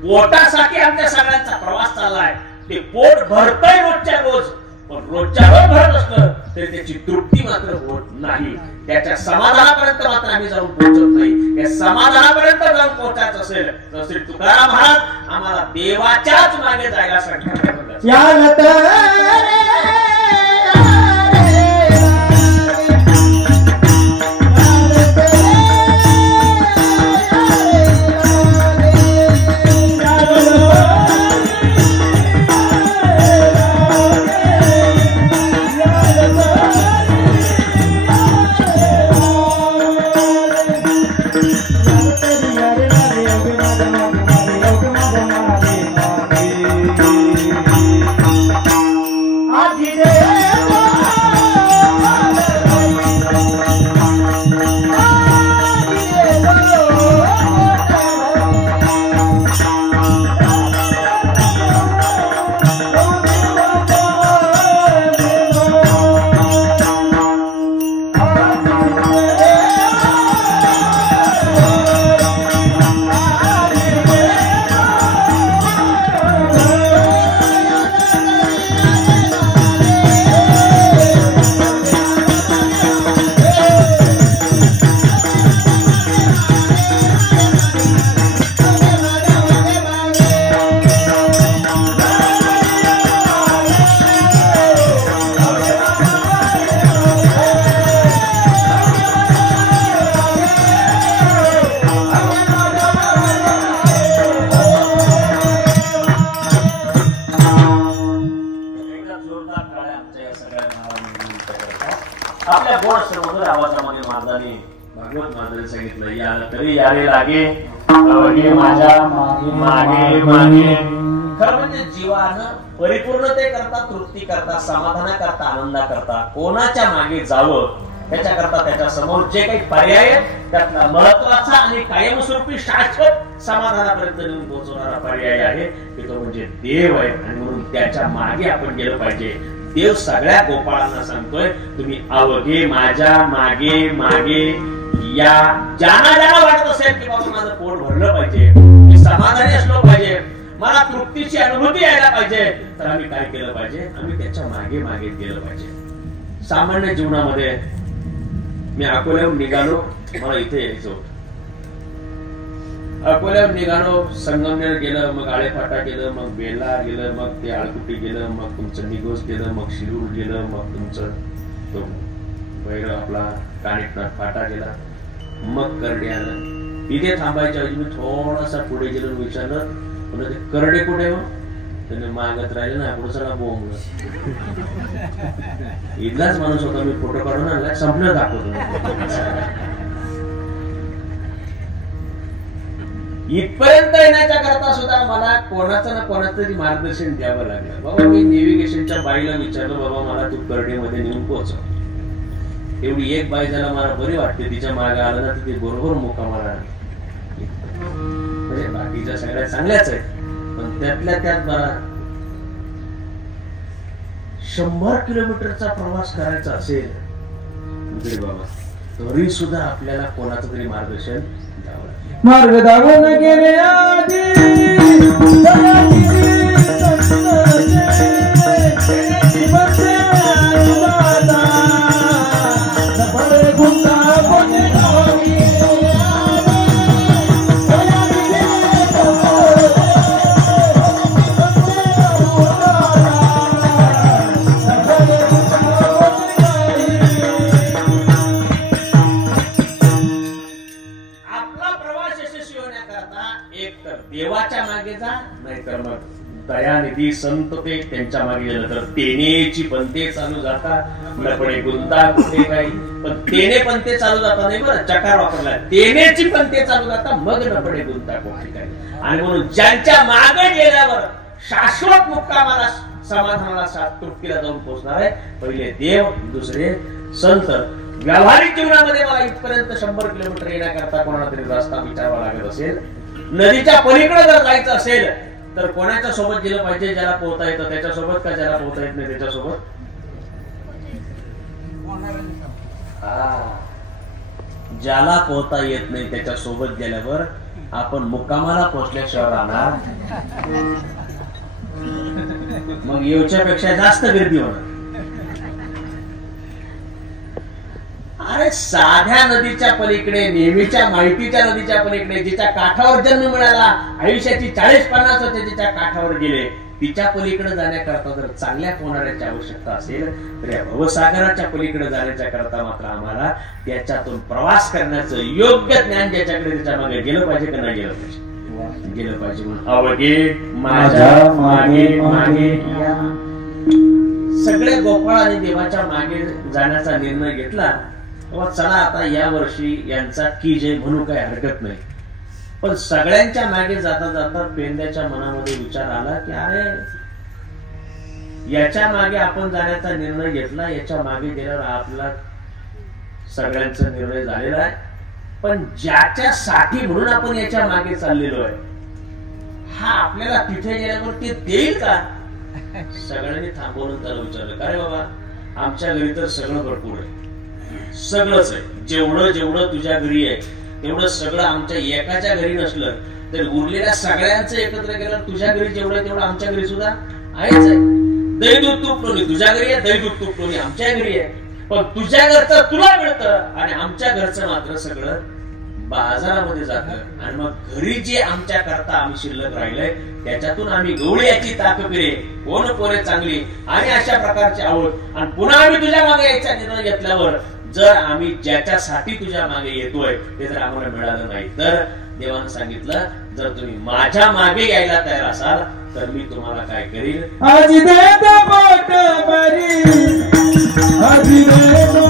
पोटासाठी आमच्या सगळ्यांचा प्रवास चाललाय. ते पोट भरतय रोजच्या रोज, पण रोजच्या रोज भरत असलं तरी त्याची तृप्ती मात्र होत नाही. त्याच्या समाधानापर्यंत मात्र आम्ही जाऊन पोहोचत नाही. या समाधानापर्यंत जाऊन पोहोचायचं असेल तर श्री तुकाराम महाराज आम्हाला देवाच्याच मागे जायला सांगतात. आधी आपल्या गोड समोर आवाजामध्ये महाराजांनी भागवत महाराजांनी सांगितलं, या तरी यारे लागे अवघे माझ्या मागे मागे. खरं म्हणजे जीवानं परिपूर्णते करता, तृप्ती करता, समाधाना करता, आनंदा करता कोणाच्या मागे जावं त्याच्याकरता त्याच्या समोर जे काही पर्याय आहेत त्यातला महत्वाचा आणि कायमस्वरूपी शाश्वत समाधानापर्यंत नेऊन पोहोचवणारा पर्याय आहे की तो म्हणजे देव आहे. आणि म्हणून त्याच्या मागे आपण गेलं पाहिजे. देव सगळ्या गोपाळांना सांगतोय, तुम्ही अवघे माझ्या मागे मागे या. ज्यांना ज्यांना वाटत असेल की बाबा माझं पोट भरलं पाहिजे, मी समाधानी असलो पाहिजे, मला तृप्तीची अनुभूती यायला पाहिजे, तर आम्ही काय केलं पाहिजे? आम्ही त्याच्या मागे मागे गेलं पाहिजे. सामान्य जीवनामध्ये मी अकोल्याहून निघालो, मला इथे यायचं होतं. अकोल्याहून निघालो, संगमनेर गेलं, मग आळेफाटा गेलं, मग बेला गेलं, मग ते आळकुटी गेलं, मग तुमचं निगोज गेलं, मग शिरूर गेलं, मग तुमचं तो वैर आपला कानिकनाथ फाटा गेला, मग करडे आलं. इथे थांबायच्या ऐवजी मी थोडासा पुढे गेलो, विचारलं पुन्हा ते करडे कुठे हो? त्याने मागत राहिले ना, पुढे सगळा बोंबलं. इथलाच माणूस होता, मी फोटो काढून आणला, संपलं दाखवतो. इथपर्यंत येण्याच्या करता सुद्धा मला कोणाचं ना कोणाचं तरी मार्गदर्शन द्यावं लागलं. बाबा मी नेव्हिगेशनच्या बाईला विचारलं, बाबा मला तू करडेमध्ये नेऊन पोहोचव. एवढी एक बाई ज्याला मला बरी वाटते, तिच्या मागे आलं ना तिथे बरोबर मुक्कामाला. म्हणजे बाकीच्या सगळ्या चांगल्याच आहेत, पण त्यातल्या त्यात मला 100 किलोमीटरचा प्रवास करायचा असेल तरी बाबा तरी सुद्धा आपल्याला कोणाचं तरी मार्गदर्शन द्यावं लागेल. मार्ग दाखवून गेले आधी देवाच्या मागे जा, नाहीतर मग दयानिधी संत ते त्यांच्या मागे गेलं तर तेनेची पंते चालू जाता, लपडे गुंता कुठे काही. पण तेने पंते चालू जाता नाही बरं, चकार वापरला, तेनेची पंते चालू जाता, मग लपडे गुंता कुठे काही. आणि म्हणून ज्यांच्या मागे गेल्यावर शाश्वत मुक्कामाला, समाधानाला, तृप्तीला जाऊन पोहोचणार आहे, पहिले देव, दुसरे संत. व्यावहारिक जीवनामध्ये मला इथपर्यंत 100 किलोमीटर येण्याकरता कोणाला तरी रस्ता विचारावा लागत असेल, नदीच्या पलीकडे जर जायचं असेल तर कोणाच्या सोबत गेलं पाहिजे? ज्याला पोहता येतं त्याच्यासोबत, का ज्याला पोहता येत नाही त्याच्यासोबत? ज्याला पोहता येत नाही त्याच्या सोबत गेल्यावर आपण मुक्कामाला पोहोचल्याशिवाय राहणार, मग येऊच्यापेक्षा जास्त गर्दी होणार. अरे साध्या नदीच्या पलीकडे, नेहमीच्या माहितीच्या नदीच्या पलीकडे, जिच्या काठावर जन्म मिळाला, आयुष्याची 40-50 वर्ष जिच्या काठावर गेले, तिच्या पलीकडे जाण्याकरता जर चांगल्या पोहणाऱ्याची आवश्यकता असेल तर या भवसागराच्या पलीकडे जाण्याच्या करता मात्र आम्हाला त्याच्यातून प्रवास करण्याचं योग्य ज्ञान ज्याच्याकडे त्याच्या मागे गेलं पाहिजे का नाही गेलं पाहिजे? गेलं पाहिजे. म्हणून अवघे माझ्या मागे मागे या. सगळे गोपाळाने देवाच्या मागे जाण्याचा निर्णय घेतला. चला आता या वर्षी यांचा की जय म्हणू काही हरकत नाही. पण सगळ्यांच्या मागे जाता जाता पेंड्याच्या मनामध्ये विचार आला की अरे याच्या मागे आपण जाण्याचा निर्णय घेतला, याच्या मागे गेल्यावर आपला सगळ्यांचा निर्णय झालेला आहे, पण ज्याच्यासाठी म्हणून आपण याच्या मागे चाललेलो आहे हा आपल्याला तिथे गेल्यावर ते देईल का? सगळ्यांनी थांबवून त्याला विचारलं, अरे बाबा आमच्या घरी तर सगळं भरपूर आहे, सगळंच आहे, जेवढं जेवढं तुझ्या घरी आहे तेवढं सगळं आमच्या एकाच्या घरी नसलं तर उरलेल्या सगळ्यांचं एकत्र केलं तुझ्या घरी जेवढं तेवढं आमच्या घरी सुद्धा आहेच आहे. दही दूध तूप लोणी तुझ्या घरी आहे, दही दूध तूप लोणी आमच्या घरी आहे, पण तुझ्या घरचं तुला मिळतं आणि आमच्या घरचं मात्र सगळं बाजारामध्ये जातं. आणि मग घरी जे आमच्या करता आम्ही शिल्लक राहिलंय त्याच्यातून आम्ही गवळी याची ताकपिरे कोण पोरे चांगली आणि अशा प्रकारचे आहोत. आणि पुन्हा आम्ही तुझ्या मागे यायचा निर्णय घेतल्यावर जर आम्ही ज्याच्यासाठी तुझ्या मागे येतोय ते जर आम्हाला मिळालं नाही तर देवानं सांगितलं जर तुम्ही माझ्या मागे यायला तयार असाल तर मी तुम्हाला काय करील, आज देतो पाठ बरी, आज देतो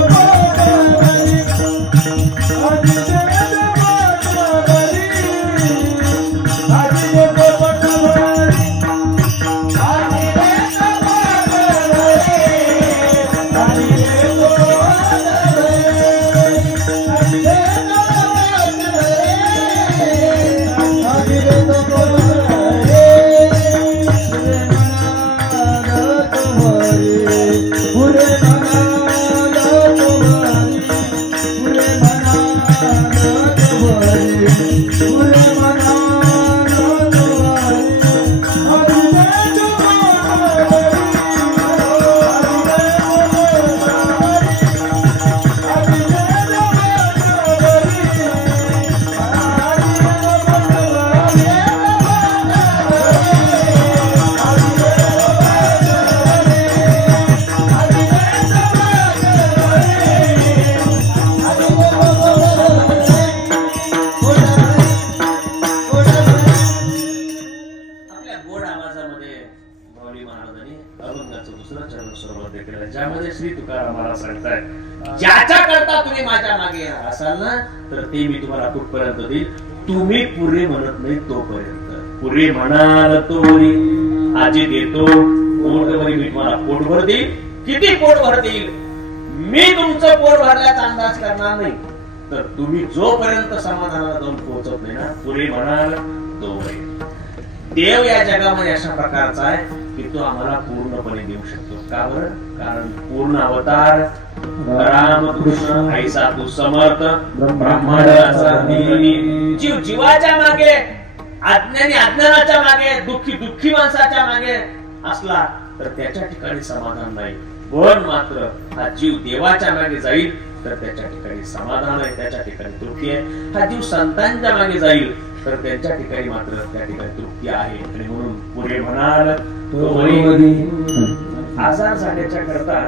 मला सांगताय ज्याच्या करता तुम्ही माझ्या मागे येणार असाल ना तर ते मी तुम्हाला कुठपर्यंत देईल तुम्ही पुरे म्हणत नाही तोपर्यंत पुरे म्हणाल तोवरी आजी देतो पोटभरी मी तुम्हाला पोटभर देईल किती पोटभर देईल मी तुमचं पोट भरल्याचा अंदाज करणार नाही तर तुम्ही जोपर्यंत समाधानाला जाऊन पोहोचत नाही ना पुरे म्हणाल तोवरी देव या जगामध्ये अशा प्रकारचा आहे की तो आम्हाला पूर्णपणे देऊ शकतो का बरं कारण पूर्ण अवतार रामकृष्ण ऐसा तू समर्थ ब्रह्मांडाचा नियमी जीव जीवाच्या मागे अज्ञानी अज्ञानाच्या मागे दुःखी माणसाच्या मागे असला तर त्याच्या ठिकाणी समाधान नाही पण मात्र हा जीव देवाच्या मागे जाईल तर त्याच्या ठिकाणी समाधान आहे त्याच्या ठिकाणी तृप्ती आहे हा जीव संतांच्या मागे जाईल तर त्यांच्या ठिकाणी मात्र त्या ठिकाणी तृप्ती आहे आणि म्हणून पुढे म्हणाल आजार झाल्याच्या करता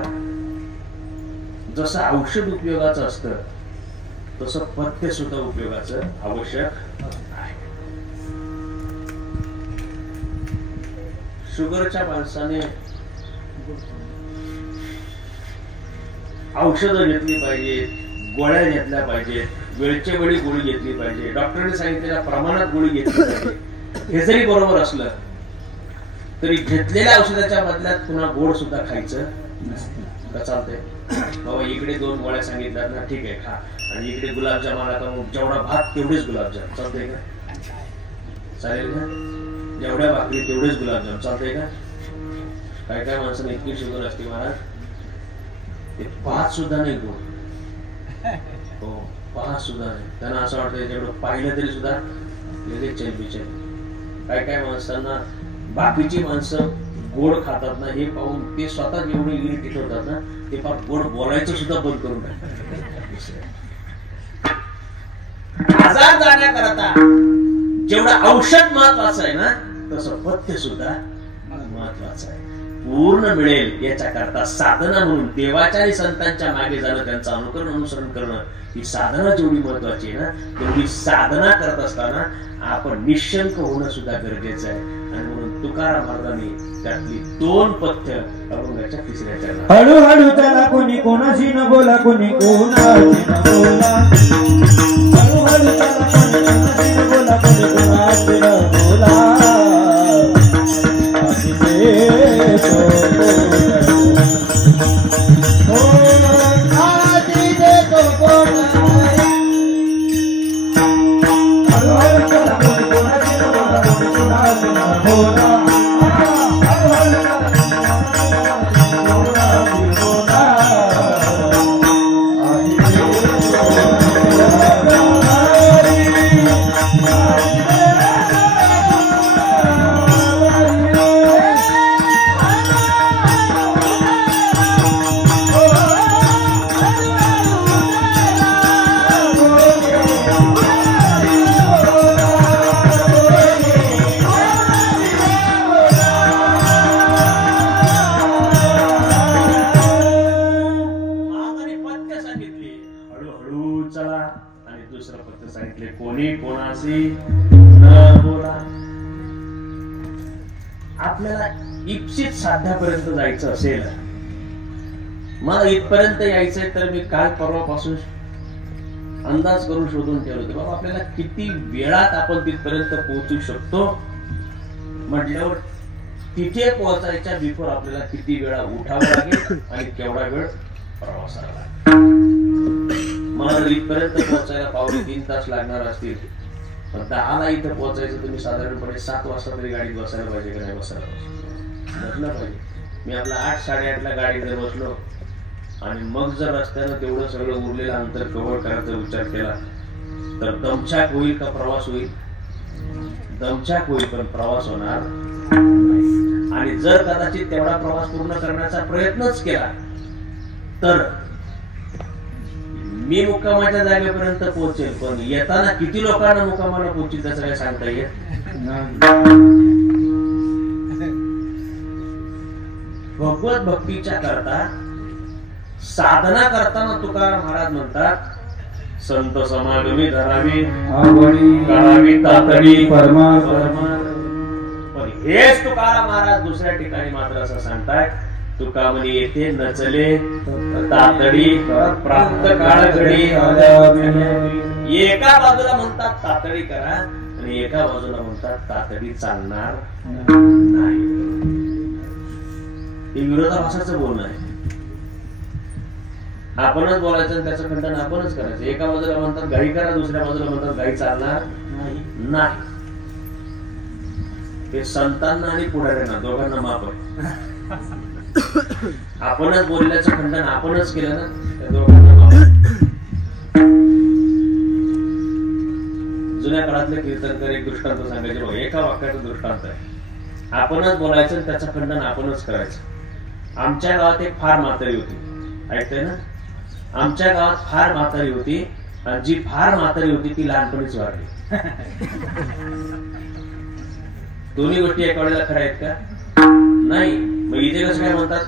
जसं औषध उपयोगाचं असतं तसं पथ्य सुद्धा उपयोगाचं आवश्यक आहे शुगरच्या माणसाने औषधं घेतली पाहिजेत गोळ्या घेतल्या पाहिजेत वेळच्या वेळी गोळी घेतली पाहिजे डॉक्टरने सांगितलेल्या प्रमाणात गोळी घेतली पाहिजे हे जरी बरोबर असलं तरी घेतलेल्या औषधाच्या बदल्यात पुन्हा गोड सुद्धा खायचं का चालतंय बाबा इकडे 2 गोळ्या सांगितल्या ना ठीक आहे खा आणि इकडे गुलाबजाम आला तर जेवढा भात तेवढेच गुलाबजाम चालतंय का चालेल का जेवढ्या भाकरी तेवढेच गुलाबजाम चालतंय का काय काय माणसाने इतकी शुगर असते महाराज ते 5 सुद्धा नाही गोड हो 5 सुद्धा नाही त्यांना असं वाटतं जेवढं पाहिलं तरी सुद्धा लगेच चलबिचल काय काय माणसांना बाकीची माणसं गोड खातात ना हे पाहून ते स्वतः एवढे इरिटेट होतात ना ते फार गोड बोलायचं सुद्धा बंद करून टाकतात आजार जाण्याकरता जेवढं औषध महत्वाचं आहे ना तसं पथ्य सुद्धा महत्वाचं आहे पूर्ण मिळेल याच्या करता साधना म्हणून देवाच्या आणि संतांच्या मागे जाणं त्यांचं अनुसरण करणं ही साधना जेवढी महत्वाची आहे ना तेवढी साधना करत असताना आपण निशंक होणं सुद्धा गरजेचं आहे आणि म्हणून तुकाराम महाराजांनी त्यातली 2 पथ्य अभंगाच्या 3ऱ्या चरणात हळूहळू त्याला कोणी कोणाशी न बोला कोणी कोणाशी न बोला हळूहळू त्याला कोणी कोणाशी न बोला कोणी कोणाशी न बोला आपल्याला इप्सित साध्यापर्यंत जायचं असेल मला इथपर्यंत यायचंय तर मी काल परवापासून अंदाज करून शोधून ठेवलं होतं बाबा आपल्याला किती वेळात आपण तिथपर्यंत पोहोचू शकतो म्हटल्यावर तिथे पोहोचायच्या बिफोर आपल्याला किती वेळा उठावं लागेल आणि केवढा वेळ प्रवासाला लागेल मला जर इथपर्यंत पोहोचायला पावणे 3 तास लागणार असतील तर 10ला इथे पोहोचायचं तुम्ही साधारणपणे 7 वाजता तरी गाडीत बसायला पाहिजे की नाही बसायला बसलं पाहिजे मी आपला 8-8:30ला गाडीत बसलो आणि मग जर रस्त्यानं तेवढं सगळं उरलेलं अंतर कव्हर करायचा विचार केला तर दमछाक होईल का प्रवास होईल दमछाक होईल पण प्रवास होणार आणि जर कदाचित तेवढा प्रवास पूर्ण करण्याचा प्रयत्नच केला तर मी मुक्कामाच्या जागेपर्यंत पोहोचेल पण येताना किती लोकांना मुक्कामाला पोहोचेल त्याचं काय सांगता येत भगवत भक्तीच्या करता साधना करताना तुकाराम महाराज म्हणतात संत समागमी धरावी करावी तातडी पण हेच तुकाराम महाराज दुसऱ्या ठिकाणी मात्र असं सांगतायत तुका म्हणे येथे नचले तातडी प्राप्त काळ घडी. एका बाजूला म्हणतात तातडी करा आणि एका बाजूला म्हणतात तातडी चालणार नाही. हे विरोधाभासाचं बोलणं आहे. आपणच बोलायचं आणि त्याचं खंडन आपणच करायचं. एका बाजूला म्हणतात गाई करा, दुसऱ्या बाजूला म्हणतात गाई चालणार नाही. ते संतांना आणि पुढाऱ्यांना दोघांना माप आहे. आपणच बोलल्याचं खंडन आपणच केलं ना, त्या दोघांना माप. जुन्या काळातले कीर्तनकर एक दृष्टांत सांगायचे बघ, एका वाक्याचं दृष्टांत आहे. आपणच बोलायचं त्याचं खंडन आपणच करायचं. आमच्या गावात एक फार म्हातारी होती, ऐकताय ना? आमच्या गावात फार म्हातारी होती आणि जी फार म्हातारी होती ती लहानपणीच वारली. दोन्ही गोष्टी एका वेळेला खऱ्या आहेत का? नाही. मग इथे कसं काय म्हणतात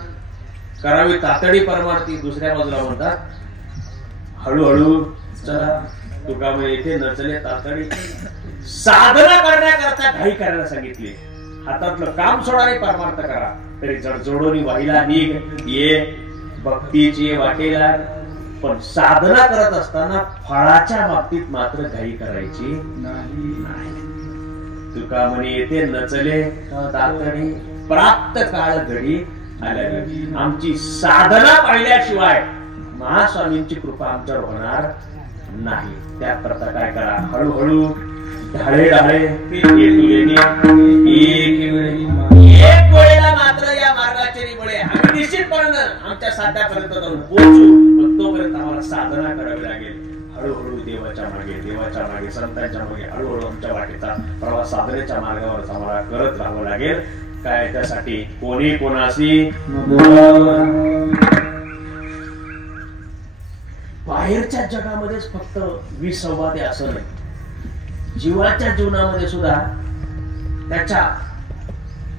करावी तातडी परमार्थी, दुसऱ्या बाजूला म्हणतात हळूहळू चला. तुका मग येथे नचले तातडी. साधना करण्याकरता घाई करायला सांगितली. हातातलं काम सोडाने परमार्थ करा, तरी जडजोडून वाहिला निघ ये भक्तीची वाटेला. पण साधना करत असताना फळाच्या बाबतीत मात्र घाई करायची नाही. तुका म्हणे येथे नचले तातडी प्राप्त काळ घडी आल्या. आमची साधना पाहिल्याशिवाय महास्वामींची कृपा आमच्यावर होणार नाही. त्याकरता काय करा, हळूहळू ढाळे ढाळे एक वेळेला मात्र या मार्गाचे निवडे आम्ही निश्चितपणे आमच्या साध्यापर्यंत जाऊन पोहोचू. पण तोपर्यंत आम्हाला साधना करावी लागेल. हळूहळू देवाच्या मागे संतांच्या मागे हळूहळू आमच्या वाटेचा प्रवास साधनेच्या मार्गावर आम्हाला करत राहावं लागेल. काय त्यासाठी कोणी कोणाशी बाहेरच्या जगामध्येच फक्त विसंवाद आहे असं नाही. जीवाच्या जीवनामध्ये सुद्धा त्याच्या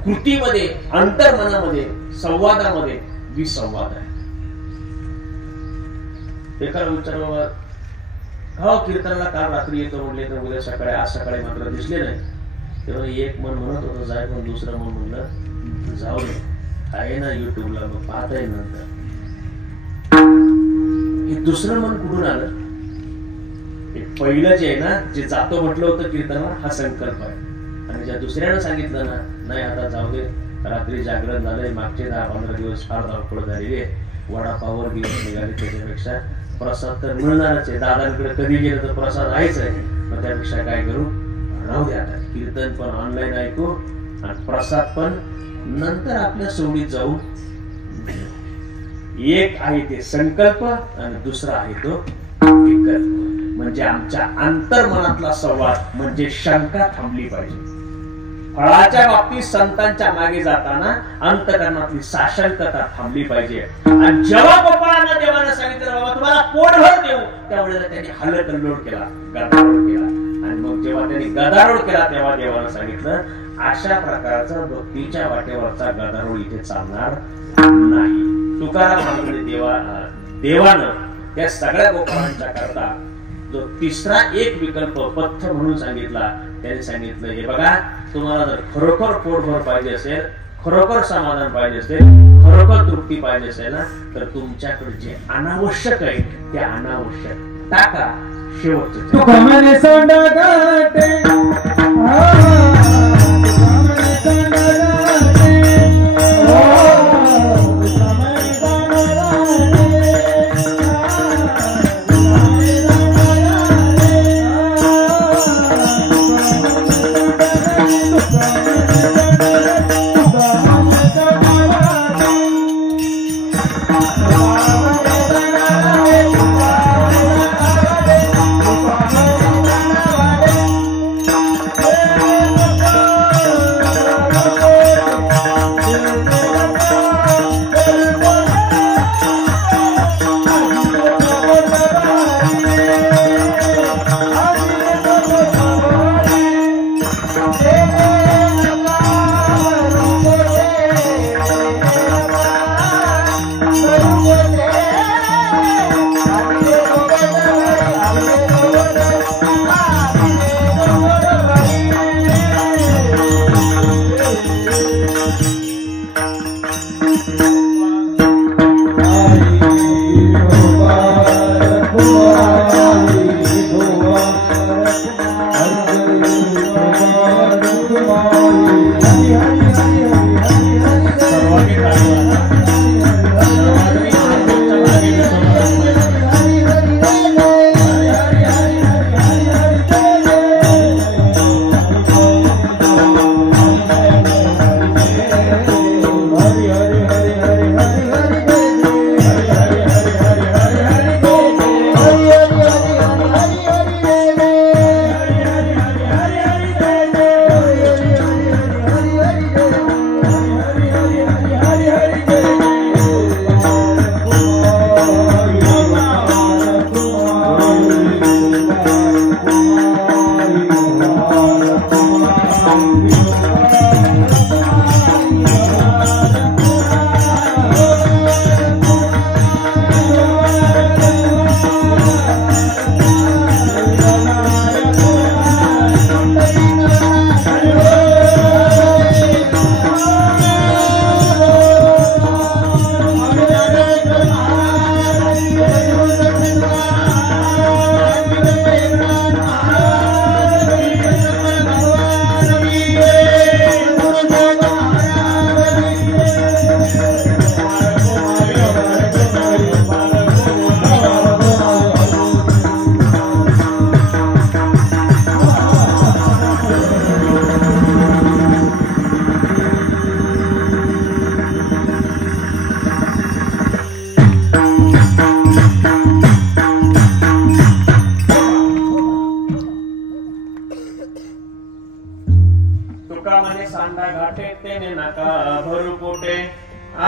कृतीमध्ये अंतर्मनामध्ये संवादामध्ये विसंवाद आहे. एका विचार हो कीर्तनाला काल रात्री येतो म्हणले तर उद्या सकाळी, आज सकाळी मात्र दिसले नाही. तेव्हा एक मन म्हणत होतं जाय, पण दुसरं मन म्हणलं जाऊ नये. आहे ना युट्यूबला, मग पाहता येईल नंतर. हे दुसरं मन कुठून आलं? हे पहिलं जे आहे ना, जे जातो म्हटलं होतं कीर्तनाला, हा संकल्प आहे. आणि ज्या दुसऱ्यानं सांगितलं ना नाही आता जाऊ दे, रात्री जागरण झालंय, मागचे 10-15 दिवस फार धावपळ झालेली आहे, वडापाववर दिवस निघाले, त्याच्यापेक्षा प्रसाद तर मिळणारच आहे. दादांकडे कधी गेलं तर प्रसाद आहेच आहे. मग त्यापेक्षा काय करू, राहू द्या आता कीर्तन पण ऑनलाईन ऐकू आणि प्रसाद पण नंतर आपल्या सोडीत जाऊ. एक आहे ते संकल्प आणि दुसरा आहे तो विकल्प. म्हणजे आमच्या अंतर्मनातला संवाद म्हणजे शंका थांबली पाहिजे. फळाच्या बाबतीत संतांच्या मागे जाताना अंतकरणातली साशंकता थांबली पाहिजे. आणि जेव्हा गोपाळांना देवानं सांगितलं बाबा तुम्हाला पोटभर देऊ, त्यावेळेला त्यांनी हल्लकल्लोळ केला, गदारोळ केला. आणि मग जेव्हा त्यांनी गदारोळ केला तेव्हा देवानं सांगितलं अशा प्रकारचा भक्तीच्या वाटेवरचा गदारोळ इथे चालणार नाही. तुकाराम महाराजांनी देवानं त्या सगळ्या गोपाळांच्या करता जो तिसरा एक विकल्प पथ्य म्हणून सांगितला. त्याने सांगितलं हे बघा, तुम्हाला जर खरोखर पोटभर पाहिजे असेल, खरोखर समाधान पाहिजे असेल, खरोखर तृप्ती पाहिजे असेल ना, तर तुमच्याकडे जे अनावश्यक आहे ते अनावश्यक टाका. शेवटचं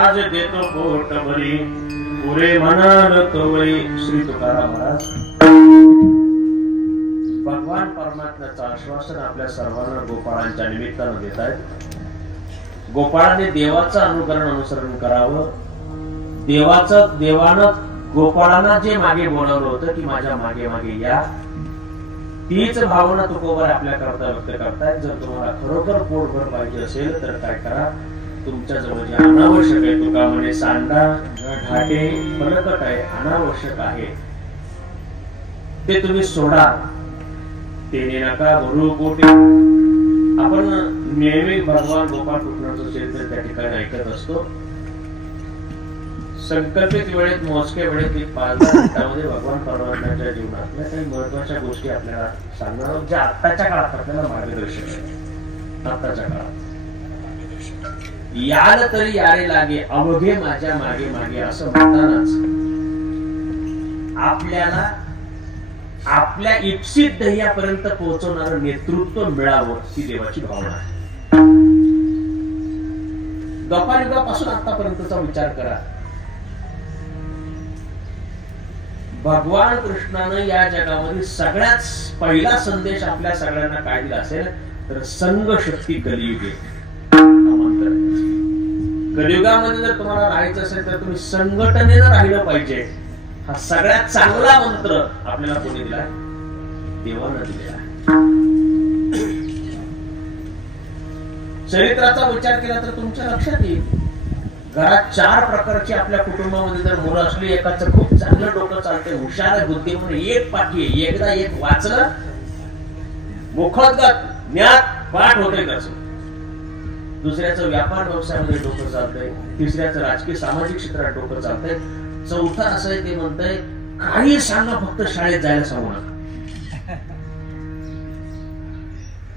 आज देतो पोट भरी पुरे म्हणाल तोवरी. श्री तुकाराम महाराज. भगवान परमात्म्याचं आश्वासन आपल्या सर्वांना गोपाळांच्या निमित्तानं देत आहेत. गोपाळाने देवाचं अनुसरण करावं. देवानं गोपाळांना जे मागे बोलावलं होतं की माझ्या मागे मागे या, तीच भावना तुकोबर आपल्या करता व्यक्त करतायत. जर तुम्हाला खरोखर पोटभर पाहिजे असेल तर काय करा, तुमच्या जवळ जे अनावश्यक आहे, तुका म्हणे सांडा घाटे फलकट आहे, अनावश्यक आहे ते तुम्ही सोडा. तेने नका भरू पोटे. आपण नेहमी भगवान गोपाळ कृष्णाचं चरित्र त्या ठिकाणी ऐकत असतो. संकल्पित वेळेत, मोजक्या वेळेत 5-10 मिनिटांमध्ये भगवान परमात्म्याच्या जीवनातल्या काही महत्वाच्या गोष्टी आपल्याला सांगणार, ज्या आत्ताच्या काळात आपल्याला मार्गदर्शक आहेत. आत्ताच्या काळात याल तरी यारे लागे अवघे माझ्या मागे मागे असं म्हणतानाच आपल्याला आपल्या इप्सित ध्येयापर्यंत पोहोचवणारं नेतृत्व मिळावं ही देवाची भावना आहे. द्वापारयुगापासून आतापर्यंतचा विचार करा. भगवान कृष्णानं या जगामध्ये सगळ्यात पहिला संदेश आपल्या सगळ्यांना काय दिला असेल तर संघ शक्ती कलियुगे. कलियुगामध्ये जर तुम्हाला राहायचं असेल तर तुम्ही संघटनेनं राहिलं पाहिजे. हा सगळ्यात चांगला मंत्र आपल्याला कोणी दिलाय? देवानं दिलेला. चरित्राचा विचार केला तर तुमच्या लक्षात येईल, घरात 4 प्रकारची आपल्या कुटुंबामध्ये जर मुलं असली, एकाचं खूप चांगलं डोकं चालतंय, हुशार आहे, बुद्धिमान, एक पाठी आहे, एकदा एक वाचलं मुखोद्गत ज्ञात पाठ होते कसं. दुसऱ्याचं व्यापार व्यवसायामध्ये डोकं चालतंय, तिसऱ्याचं राजकीय सामाजिक क्षेत्रात डोकं चालतंय, चौथा असं आहे ते म्हणतंय काही सांगा फक्त शाळेत जायला सांगू नका.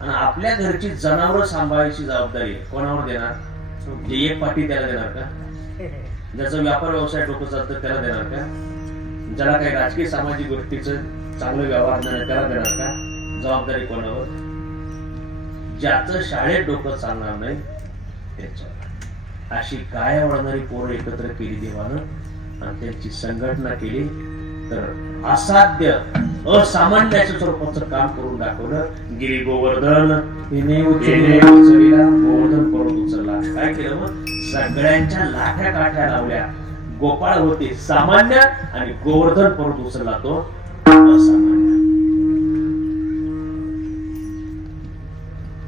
आणि आपल्या घरची जनावर सांभाळायची जबाबदारी कोणावर देणार? जे एक पाठी त्याला देणार का? ज्याचा व्यापार व्यवसाय डोकं चालतं त्याला देणार का? ज्याला काही राजकीय सामाजिक गोष्टीचं चांगलं व्यवहार देणार त्याला देणार का? जबाबदारी कोणावर? ज्याचं शाळेत डोकं चालणार नाही त्याच्यावर. अशी काय वळणारी पोरं एकत्र केली देवानं आणि त्यांची संघटना केली तर असाध्य असामान्याच्या स्वरूपाचं काम करून दाखवलं. गिरी गोवर्धन उचलला, गोवर्धन पर्वत उचलला. काय केलं मग? सगळ्यांच्या लाठ्या काठ्या लावल्या. गोपाळ होते सामान्य आणि गोवर्धन पर्वत उचलला तो असामान्य.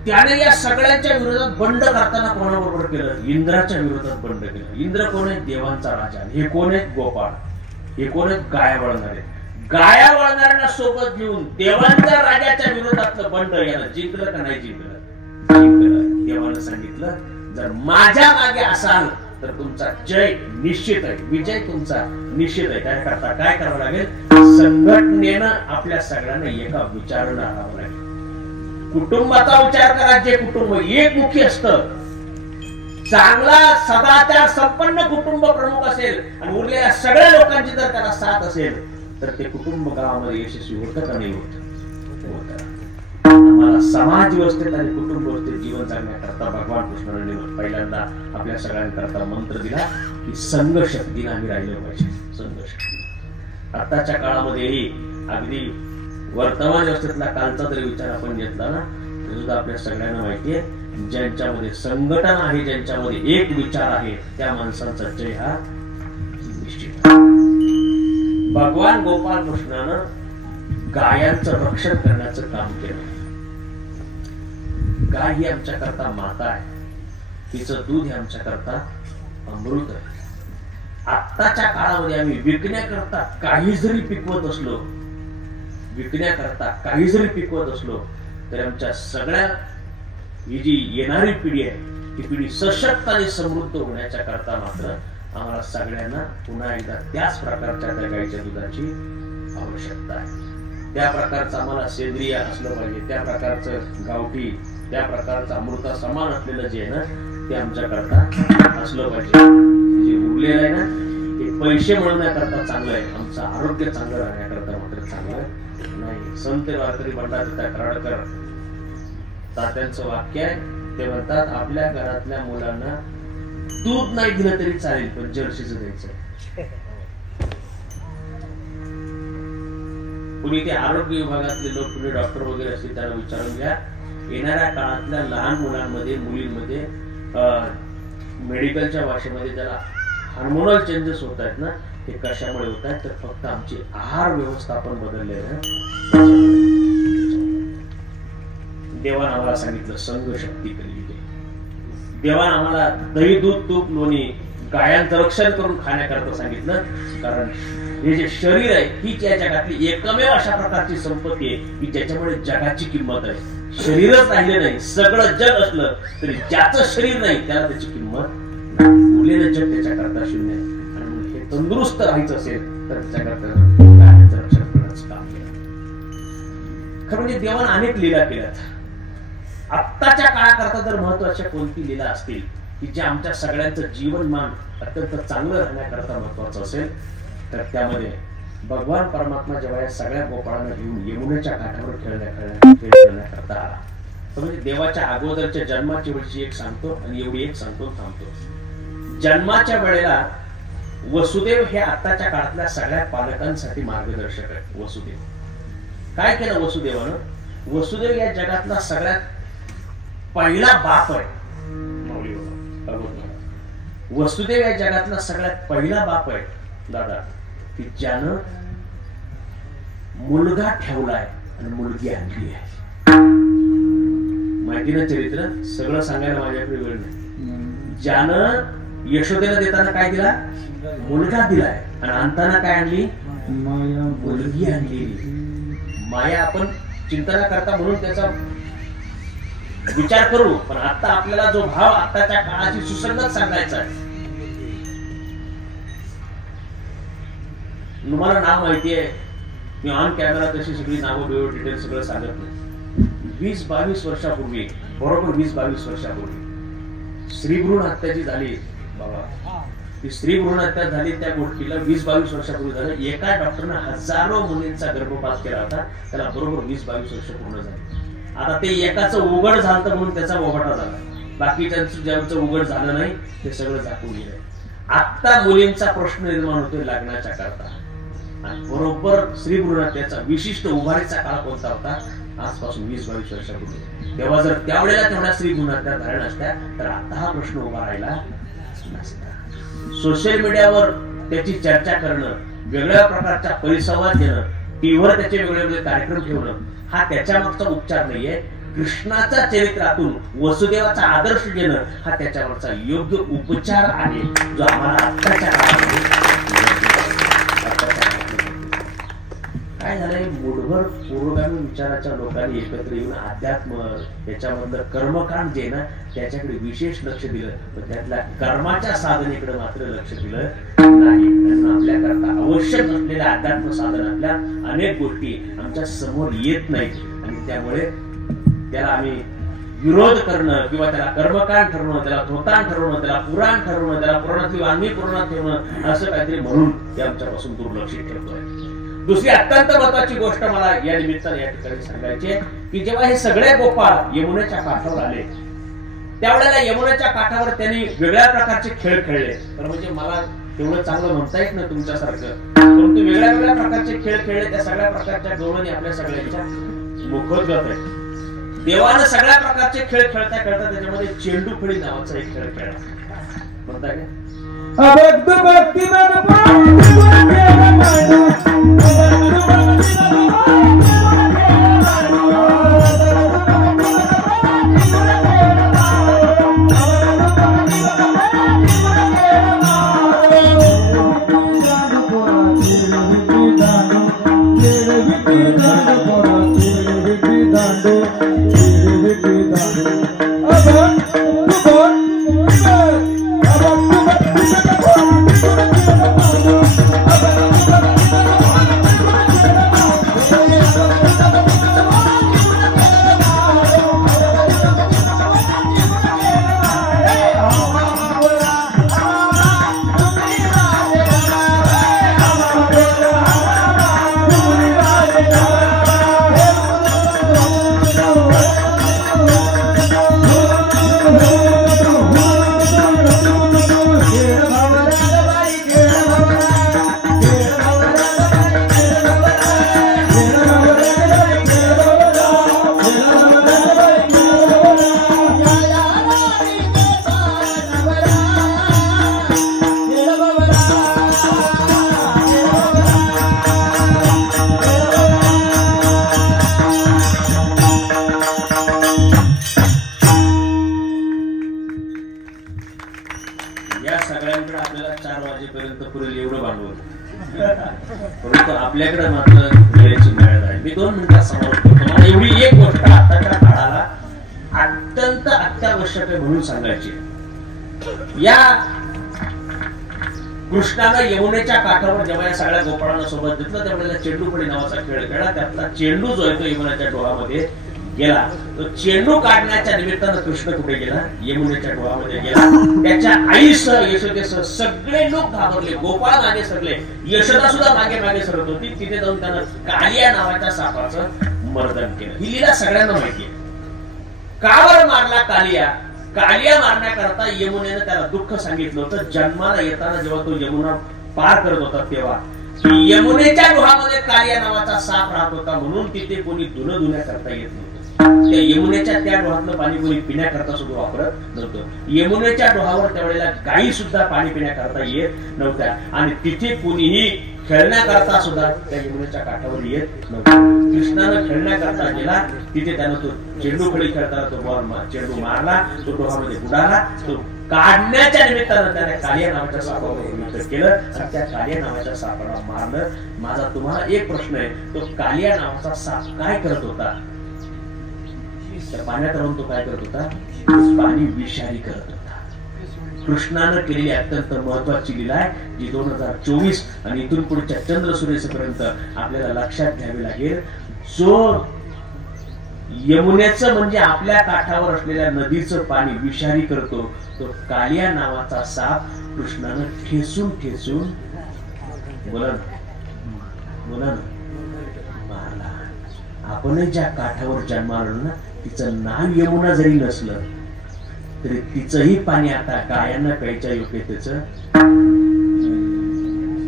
त्याने या सगळ्यांच्या विरोधात बंड करताना कोणाबरोबर केलं? इंद्राच्या विरोधात बंड केलं. इंद्र कोण आहे? देवांचा राजा. हे कोण आहेत? गोपाळ. हे कोण आहेत? गाया वळणारे. गाया वळणाऱ्यांना सोबत घेऊन देवांच्या राजाच्या विरोधातलं बंड याला जिंकलं का नाही जिंकलं? जिंकलं. देवानं सांगितलं जर माझ्या मागे असाल तर तुमचा जय निश्चित आहे, विजय तुमचा निश्चित आहे. काय करता? काय करावं लागेल? संघटनेनं आपल्या सगळ्यांना एका विचारानं आणावं लागेल. कुटुंबाचा विचार करा. जे कुटुंब एकमुखी असतं, चांगला सदाचार संपन्न कुटुंब प्रमुख असेल आणि उरलेल्या सगळ्या लोकांची जर त्याला साथ असेल तर ते कुटुंब गावामध्ये यशस्वी होतं का नाही होत? आम्हाला समाज व्यवस्थेत आणि कुटुंब व्यवस्थेत जीवन जगण्याकरता भगवान कृष्णाने पहिल्यांदा आपल्या सगळ्यांकरता मंत्र दिला की संघ शक्तीने आम्ही राहिलो पाहिजे. संघ शक्ती. आताच्या काळामध्येही अगदी वर्तमान व्यवस्थेतला कालचा जरी विचार आपण घेतला ना तर सुद्धा आपल्या सगळ्यांना माहितीये ज्यांच्यामध्ये संघटना आहे, ज्यांच्यामध्ये एक विचार आहे, त्या माणसांचा जय हा निश्चित. भगवान गोपाळ कृष्णानं गायांचं रक्षण करण्याचं काम केलं. गाय ही आमच्या करता माता आहे, तिचं दूध हे आमच्या करता अमृत आहे. आत्ताच्या काळामध्ये आम्ही विकण्याकरता काही जरी पिकवत असलो तर आमच्या सगळ्या ही जी येणारी पिढी आहे ती पिढी सशक्त आणि समृद्ध होण्याच्या करता मात्र आम्हाला सगळ्यांना पुन्हा एकदा त्याच प्रकारच्या त्या गाईच्या दुधाची आवश्यकता आहे. त्या प्रकारचं आम्हाला सेंद्रिय असलं पाहिजे, त्या प्रकारचं गावठी, त्या प्रकारचं अमृता समान असलेलं जे आहे ना ते आमच्या करता असलं पाहिजे. जे उरलेलं आहे ना ते पैसे मिळवण्याकरता चांगलं आहे, आमचं आरोग्य चांगलं राहण्याकरता मात्र चांगलं नाही. संत वारकरी पंडित कराडकर तात्यांचं वाक्य आहे. ते म्हणतात आपल्या घरातल्या मुलांना दूध नाही दिलं तरी चालेल, पण जर्सीचं द्यायचं. कुणी ते आरोग्य विभागातले लोक, कुणी डॉक्टर वगैरे असतील त्यांना विचारून घ्या, येणाऱ्या काळातल्या लहान मुलांमध्ये, मुलींमध्ये मेडिकलच्या भाषेमध्ये त्याला हार्मोनल चेंजेस होत आहेत ना, ते कशामुळे होत आहेत? तर फक्त आमची आहार व्यवस्थापन बदललेलं आहे. देवानं आम्हाला सांगितलं संघ शक्ती कलियुगे. देवानं आम्हाला दही, दूध, तूप, लोणी, गायांचं रक्षण करून खाण्याकरता सांगितलं. कारण हे जे शरीर आहे हीच या जगातली एकमेव अशा प्रकारची संपत्ती आहे की ज्याच्यामुळे जगाची किंमत आहे. शरीरच राहिले नाही, सगळं जग असलं तरी ज्याचं शरीर नाही त्याला त्याची किंमत. उरलेलं जग त्याच्याकरता शून्य आहे. आणि हे तंदुरुस्त राहायचं असेल तर जगात गायांचं रक्षण करण्याचं काम केलं. खरं म्हणजे देवानं अनेक लीला केल्यात. आत्ताच्या काळाकरता जर महत्वाच्या कोणती लीला असतील की जे आमच्या सगळ्यांचं जीवनमान अत्यंत चांगलं राहण्याकरता महत्वाचं असेल, तर त्यामध्ये भगवान परमात्मा जेव्हा या सगळ्या गोपाळांना घेऊन यमुनेच्या काठावर खेळण्याकरता आला. म्हणजे देवाच्या अगोदरच्या जन्माची वेळची एक सांगतो आणि एवढी एक सांगतो थांबतो. जन्माच्या वेळेला वसुदेव हे आत्ताच्या काळातल्या सगळ्या पालकांसाठी मार्गदर्शक आहे. वसुदेव काय केलं वसुदेवानं? वसुदेव या जगातला सगळ्यात पहिला बाप आहे. वसुदेव या जगातला सगळ्यात पहिला बाप आहे दादा, की ज्यानं मुलगा ठेवलाय आणि मुलगी आणली आहे. माहिती ना चरित्र, सगळं सांगायला माझ्याकडे वेळ नाही. ज्यानं यशोदेला देताना काय दिला? मुलगा दिलाय. आणि आणताना काय आणली? मुलगी आणलेली. माया आपण चिंतना करता म्हणून त्याचा विचार करू, पण आता आपल्याला जो भाव आताच्या काळाची सुसंगत सांगायचा आहे. तुम्हाला नाव माहिती आहे, मी ऑन कॅमेरा तशी सगळी नावं डिटेल सगळं सांगत नाही. 20-22 वर्षापूर्वी, बरोबर 20-22 वर्षापूर्वी स्त्री भ्रूण हत्या जी झाली बाबा, ती स्त्री भ्रूण हत्या झाली त्या गोष्टीला 20-22 वर्षापूर्वी झालं. एका डॉक्टरने हजारो मुलींचा गर्भपात केला होता, त्याला बरोबर 20-22 वर्ष पूर्ण झाली. आता ते एकाचं उघड झालं म्हणून त्याचा बोबाटा झाला, बाकीच्यांचं ज्यांचं उघड झालं नाही ते सगळं झाकून गेलं. आता मुलींचा प्रश्न निर्माण होतोय लग्नाच्या करता. बरोबर स्त्री भ्रूण हत्याचा विशिष्ट उभारीचा काळ कोणता होता? आजपासून 20-22 वर्षापूर्वी. तेव्हा जर त्यावेळेला तेवढ्या स्त्री भ्रूण हत्या झाल्या नसत्या तर आता हा प्रश्न उभा राहिला नसता. सोशल मीडियावर त्याची चर्चा करणं, वेगळ्या प्रकारचा परिसंवाद देणं, टीव्हीवर त्याचे वेगवेगळे कार्यक्रम ठेवणं, हा त्याच्या मागचा उपचार नाहीये. कृष्णाच्या चरित्रातून वसुदेवाचा आदर्श घेणं हा त्याच्यावरचा योग्य उपचार आहे, जो आम्हाला आत्ताच्या काळामध्ये. काय झालंय, मूठभर पूर्वगामी विचाराच्या लोकांनी एकत्र येऊन अध्यात्म याच्यामधलं कर्मकांड जे ना त्याच्याकडे विशेष लक्ष दिलं, पण त्यातल्या कर्माच्या साधनेकडे मात्र लक्ष दिलं नाही. आपल्याकरता आवश्यक असलेल्या अध्यात्म साधनातल्या अनेक गोष्टी आमच्या समोर येत नाहीत आणि त्यामुळे त्याला आम्ही विरोध करणं किंवा त्याला कर्मकांड ठरवणं, त्याला धोतान ठरवणं, त्याला पुराण ठरवणं, त्याला पुराणातली वाङ्मय पुराणात ठेवणं, असं काहीतरी म्हणून ते आमच्यापासून दुर्लक्षित ठेवतोय. दुसरी अत्यंत महत्वाची गोष्ट मला या निमित्ताने या ठिकाणी सांगायची आहे की जेव्हा हे सगळे गोपाळ यमुनेच्या काठावर आले त्यावेळेला यमुनेच्या काठावर त्यांनी वेगळ्या प्रकारचे खेळ खेळले. तर म्हणजे मला तेवढं चांगलं म्हणता येत नाही तुमच्यासारखं, परंतु वेगळ्या वेगळ्या प्रकारचे खेळ खेळले. त्या सगळ्या प्रकारच्या गौरवाने आपल्या सगळ्यांच्या मुखोद्गत आहे. देवानं सगळ्या प्रकारचे खेळ खेळता खेळता त्याच्यामध्ये चेंडू फळी नावाचा एक खेळ खेळला. म्हणता काय? 2 मिनिटात समोर तुम्हाला एवढी एक गोष्ट आताच्या काळाला अत्यंत अत्यावश्यक आहे म्हणून सांगायची. या कृष्णानं यमुनेच्या काठावर जेव्हा या सगळ्या गोपाळांना सोबत घेतलं त्यावेळेला चेंडूफळी नावाचा खेळ खेळला. त्यातला चेंडू जो आहे तो यमुनेच्या डोहामध्ये गेला. तो चेंडू काढण्याच्या निमित्तानं कृष्ण कुठे गेला? यमुनेच्या डोहामध्ये गेला. त्याच्या आईसह यशोदेसह सगळे लोक घाबरले. गोपाळ मागे सरले, यशोदा सुद्धा मागे मागे सरत होती. तिथे जाऊन त्यानं कालिया नावाच्या सापाचं मर्दन केलं. ही लीला सगळ्यांना माहिती आहे. का बरं मारला कालिया? कालिया मारण्याकरता यमुनेनं त्याला दुःख सांगितलं होतं. जन्माला येताना जेव्हा तो यमुना पार करत होता तेव्हा यमुनेच्या डोहामध्ये कालिया नावाचा साप राहत होता म्हणून तिथे कोणी धुण्या करता येत नव्हतं. त्या यमुनेच्या त्या डोहातलं पाणी कोणी पिण्याकरता सुद्धा वापरत नव्हतं. यमुनेच्या डोहावर त्यावेळेला गायी सुद्धा पाणी पिण्याकरता येत नव्हत्या आणि तिथे कोणीही खेळण्याकरता सुद्धा त्या यमुनेच्या काठावर येत नव्हतं. कृष्णानं खेळण्याकरता गेला. तिथे त्यानं तो चेंडू फळी खेळताना तो बॉल चेंडू मारला. तो डोहामध्ये बुडाला. तो काढण्याच्या निमित्तानं त्याने कालिया नावाच्या सापावर युद्ध केलं आणि त्या कालिया नावाच्या सापाला मारलं. माझा तुम्हाला एक प्रश्न आहे, तो कालिया नावाचा साप काय करत होता? त्या पाण्यात राहून तो काय करत होता? पाणी विषारी करत होता. कृष्णानं केलेली अत्यंत महत्वाची लीला आहे जी 2024 आणि इथून पुढच्या चंद्र सूर्यपर्यंत आपल्याला लक्षात घ्यावी लागेल. जो यमुनेचं म्हणजे आपल्या काठावर असलेल्या नदीचं पाणी विषारी करतो तो कालिया नावाचा साप कृष्णानं ठेचून ठेचून बोला मारला. आपण ज्या काठावर जन्मालो ना तिचं नाव यमुना जरी नसलं तरी तिचंही पाणी आता गायांना प्यायच्या योग्यतेचं,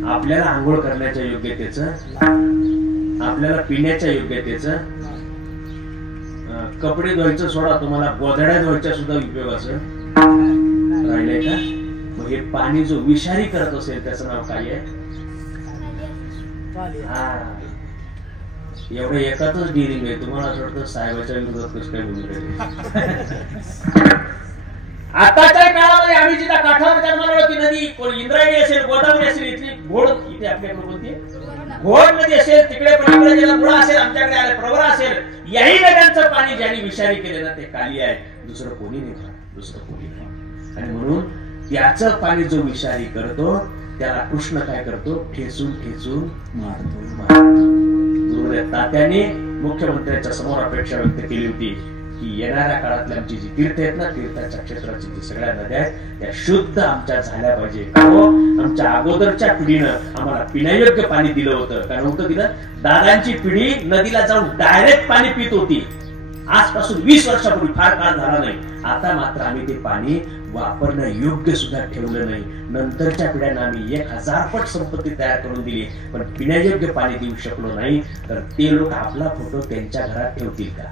आपल्याला आंघोळ करण्याच्या योग्यतेचं, आपल्याला पिण्याच्या योग्यतेचं, कपडे धुवायचं सोडा तुम्हाला गोधड्या धुवायच्या सुद्धा उपयोगाचं राहिलंय का? मग हे पाणी जो विषारी करत असेल त्याचं नाव काय आहे? हा, एवढं एकातच डिरिंग आहे. तुम्हाला असं वाटतं साहेबाच्या विरोधात कसं काय बोलू राहिले? आताच्या काळामध्ये आम्ही जिथं काठावर जन्माला ती नदी इंद्रायणी असेल, गोदावरी असेल, इथली घोड इथे आपल्याकडे बोलते घोड नदी असेल, तिकडे पण ज्याला मुळा असेल, आमच्याकडे आले प्रवरा असेल, याही नद्यांचं पाणी ज्यांनी विषारी केले ना ते कालिया आहे. दुसरं कोणी नाही, दुसरं कोणी नाही. आणि म्हणून त्याचं पाणी जो विषारी करतो त्याला कृष्ण काय करतो? ठेचून ठेचून मारतो. तात्याने मुख्यमंत्र्यांच्या समोर अपेक्षा व्यक्त केली होती की येणाऱ्या काळातल्या आमची जी तीर्थ आहेत ना, तीर्थाच्या क्षेत्राची जी सगळ्या नद्या आहेत त्या शुद्ध आमच्या झाल्या पाहिजे. आमच्या अगोदरच्या पिढीनं आम्हाला पिण्यायोग्य पाणी दिलं होतं. कारण होतं दिलं, दादांची पिढी नदीला जाऊन डायरेक्ट पाणी पित होती. आजपासून 20 वर्षापूर्वी, फार काळ झाला नाही. आता मात्र आम्ही ते पाणी वापरणं योग्य सुद्धा ठेवलं नाही. नंतरच्या पिढ्यांना आम्ही 1000 पट संपत्ती तयार करून दिली पण पिण्यायोग्य पाणी देऊ शकलो नाही. तर ते लोक आपला फोटो त्यांच्या घरात ठेवतील का?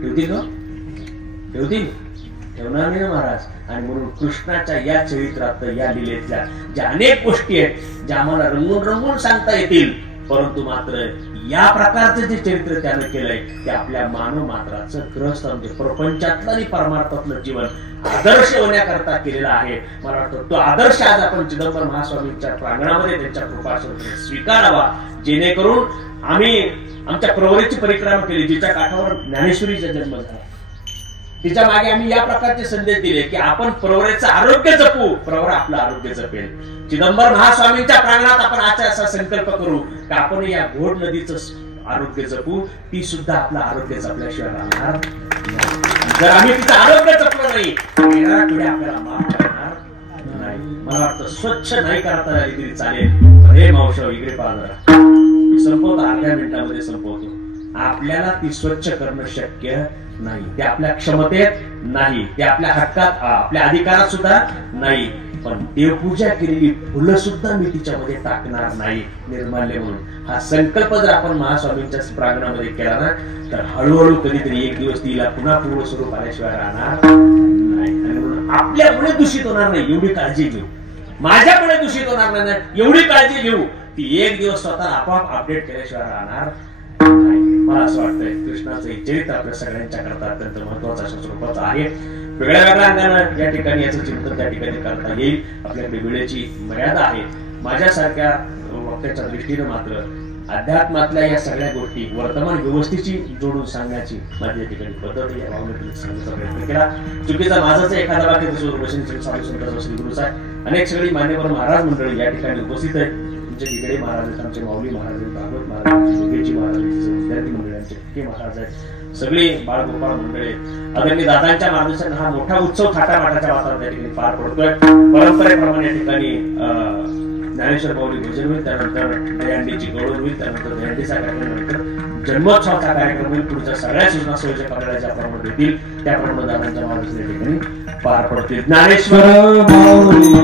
ठेवतील का? ठेवतील? ठेवणार नाही महाराज. आणि म्हणून कृष्णाच्या या चरित्रात, या लीलेतल्या ज्या अनेक गोष्टी आहेत ज्या आम्हाला रंगून रंगून सांगता येतील, परंतु मात्र या प्रकारचं जे चरित्र त्यानं केलंय ते आपल्या मानव मात्राचं ग्रस्त म्हणजे प्रपंचातलं आणि परमार्थातलं जीवन आदर्श होण्याकरता केलेला आहे. मला वाटतं तो आदर्श आज आपण चिदंबर महास्वामींच्या प्रांगणामध्ये त्यांच्या कृपाशेने स्वीकारावा, जेणेकरून आम्ही आमच्या प्रवरेची परिक्रमा केली, जिच्या काठावर ज्ञानेश्वरीचा जन्म झाला. तिच्या मागे आम्ही या प्रकारचे संदेश दिले की आपण प्रवरेचं आरोग्य जपू, प्रवर आपलं आरोग्य जपेल. चिदंबर महास्वामींच्या प्रांगणात आपण आज असा संकल्प करू की आपण या घोड नदीचं आरोग्य जपू, ती सुद्धा आपलं आरोग्य जपल्याशिवाय राहणार नाही. जर आम्ही तिचं आरोग्य जपलं नाही येणाऱ्या पिढ्या आपल्याला माफ करणार नाही. मला वाटतं स्वच्छ नाही करता आली तरी चालेल. हे मावशी इकडे पाहणार संपवतो, अर्ध्या मिनिटामध्ये संपवतो. आपल्याला ती स्वच्छ करणं शक्य नाही, ते आपल्या क्षमतेत नाही, ते आपल्या हक्कात, आपल्या अधिकारात सुद्धा नाही. पण देवपूजा केलेली फुलं सुद्धा मी तिच्यामध्ये टाकणार नाही निर्माल्य म्हणून. हा संकल्प जर आपण महास्वामींच्या प्रांगणामध्ये केला ना तर हळूहळू कधीतरी एक दिवस तिला पुन्हा पूर्व स्वरूप आल्याशिवाय राहणार नाही. आणि म्हणून आपल्यामुळे दूषित होणार नाही एवढी काळजी घेऊ, माझ्यामुळे दूषित होणार नाही एवढी काळजी घेऊ. ती एक दिवस स्वतः आपोआप अपडेट केल्याशिवाय राहणार नाही. मला असं वाटतंय कृष्णाचं हे चरित्र आपल्या सगळ्यांच्या करता अत्यंत महत्वाचं स्वरूपाचं आहे. वेगळ्या वेगळ्या अंगानं या ठिकाणी याचं चिंतन त्या ठिकाणी करता येईल. आपल्याकडे वेळेची मर्यादा आहे. माझ्यासारख्या वक्त्याच्या दृष्टीने मात्र अध्यात्मातल्या या सगळ्या गोष्टी वर्तमान व्यवस्थेची जोडून सांगण्याची माझी या ठिकाणी पद्धत या भावनेतून सांगण्याचा प्रयत्न केला. चुकीचा माझाच एखादा वाक्य साधू संत श्री गुरु साहेब अनेक सगळी मान्यवर महाराज मंडळी या ठिकाणी उपस्थित आहेत. तुमचे गिगडे महाराज आहेत, आमचे माऊली महाराज आहेत, भागवत महाराज, योगेजी महाराज, विद्यार्थी मंडळांचे के महाराज आहेत, सगळे बाळगोपाळ मंडळी, आदरणीय दादांच्या मार्गदर्शनाने हा मोठा उत्सव थाटामाटाच्या वातावरणात या ठिकाणी पार पडतोय. परंपरेप्रमाणे या ठिकाणी ज्ञानेश्वर माऊली भजन होईल, त्यानंतर दहीहंडीची गौरव होईल, त्यानंतर दहीहंडीचा कार्यक्रम, नंतर जन्मोत्सवाचा कार्यक्रम होईल. पुढच्या सगळ्या सूचना सोयीच्या पकडल्या ज्याप्रमाणे देतील त्याप्रमाणे दादांच्या मार्गदर्शनाने या ठिकाणी पार पडतील. ज्ञानेश्वर माऊली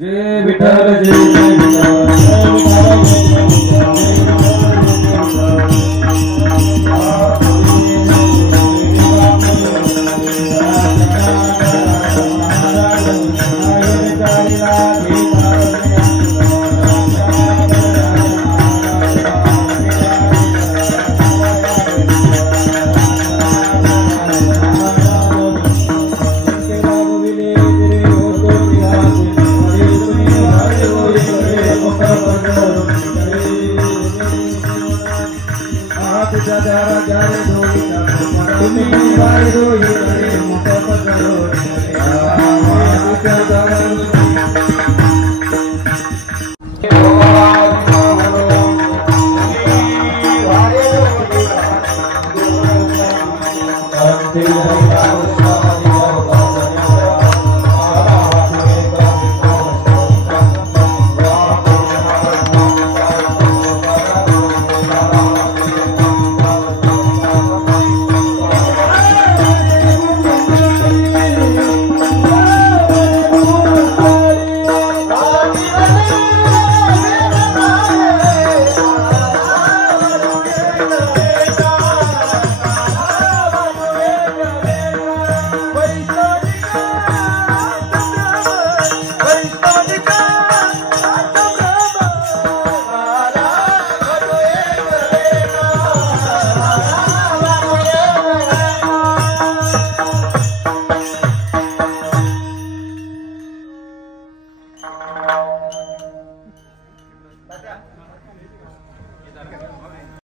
जय विठ्ठल जय विठ्ठल तुम्ही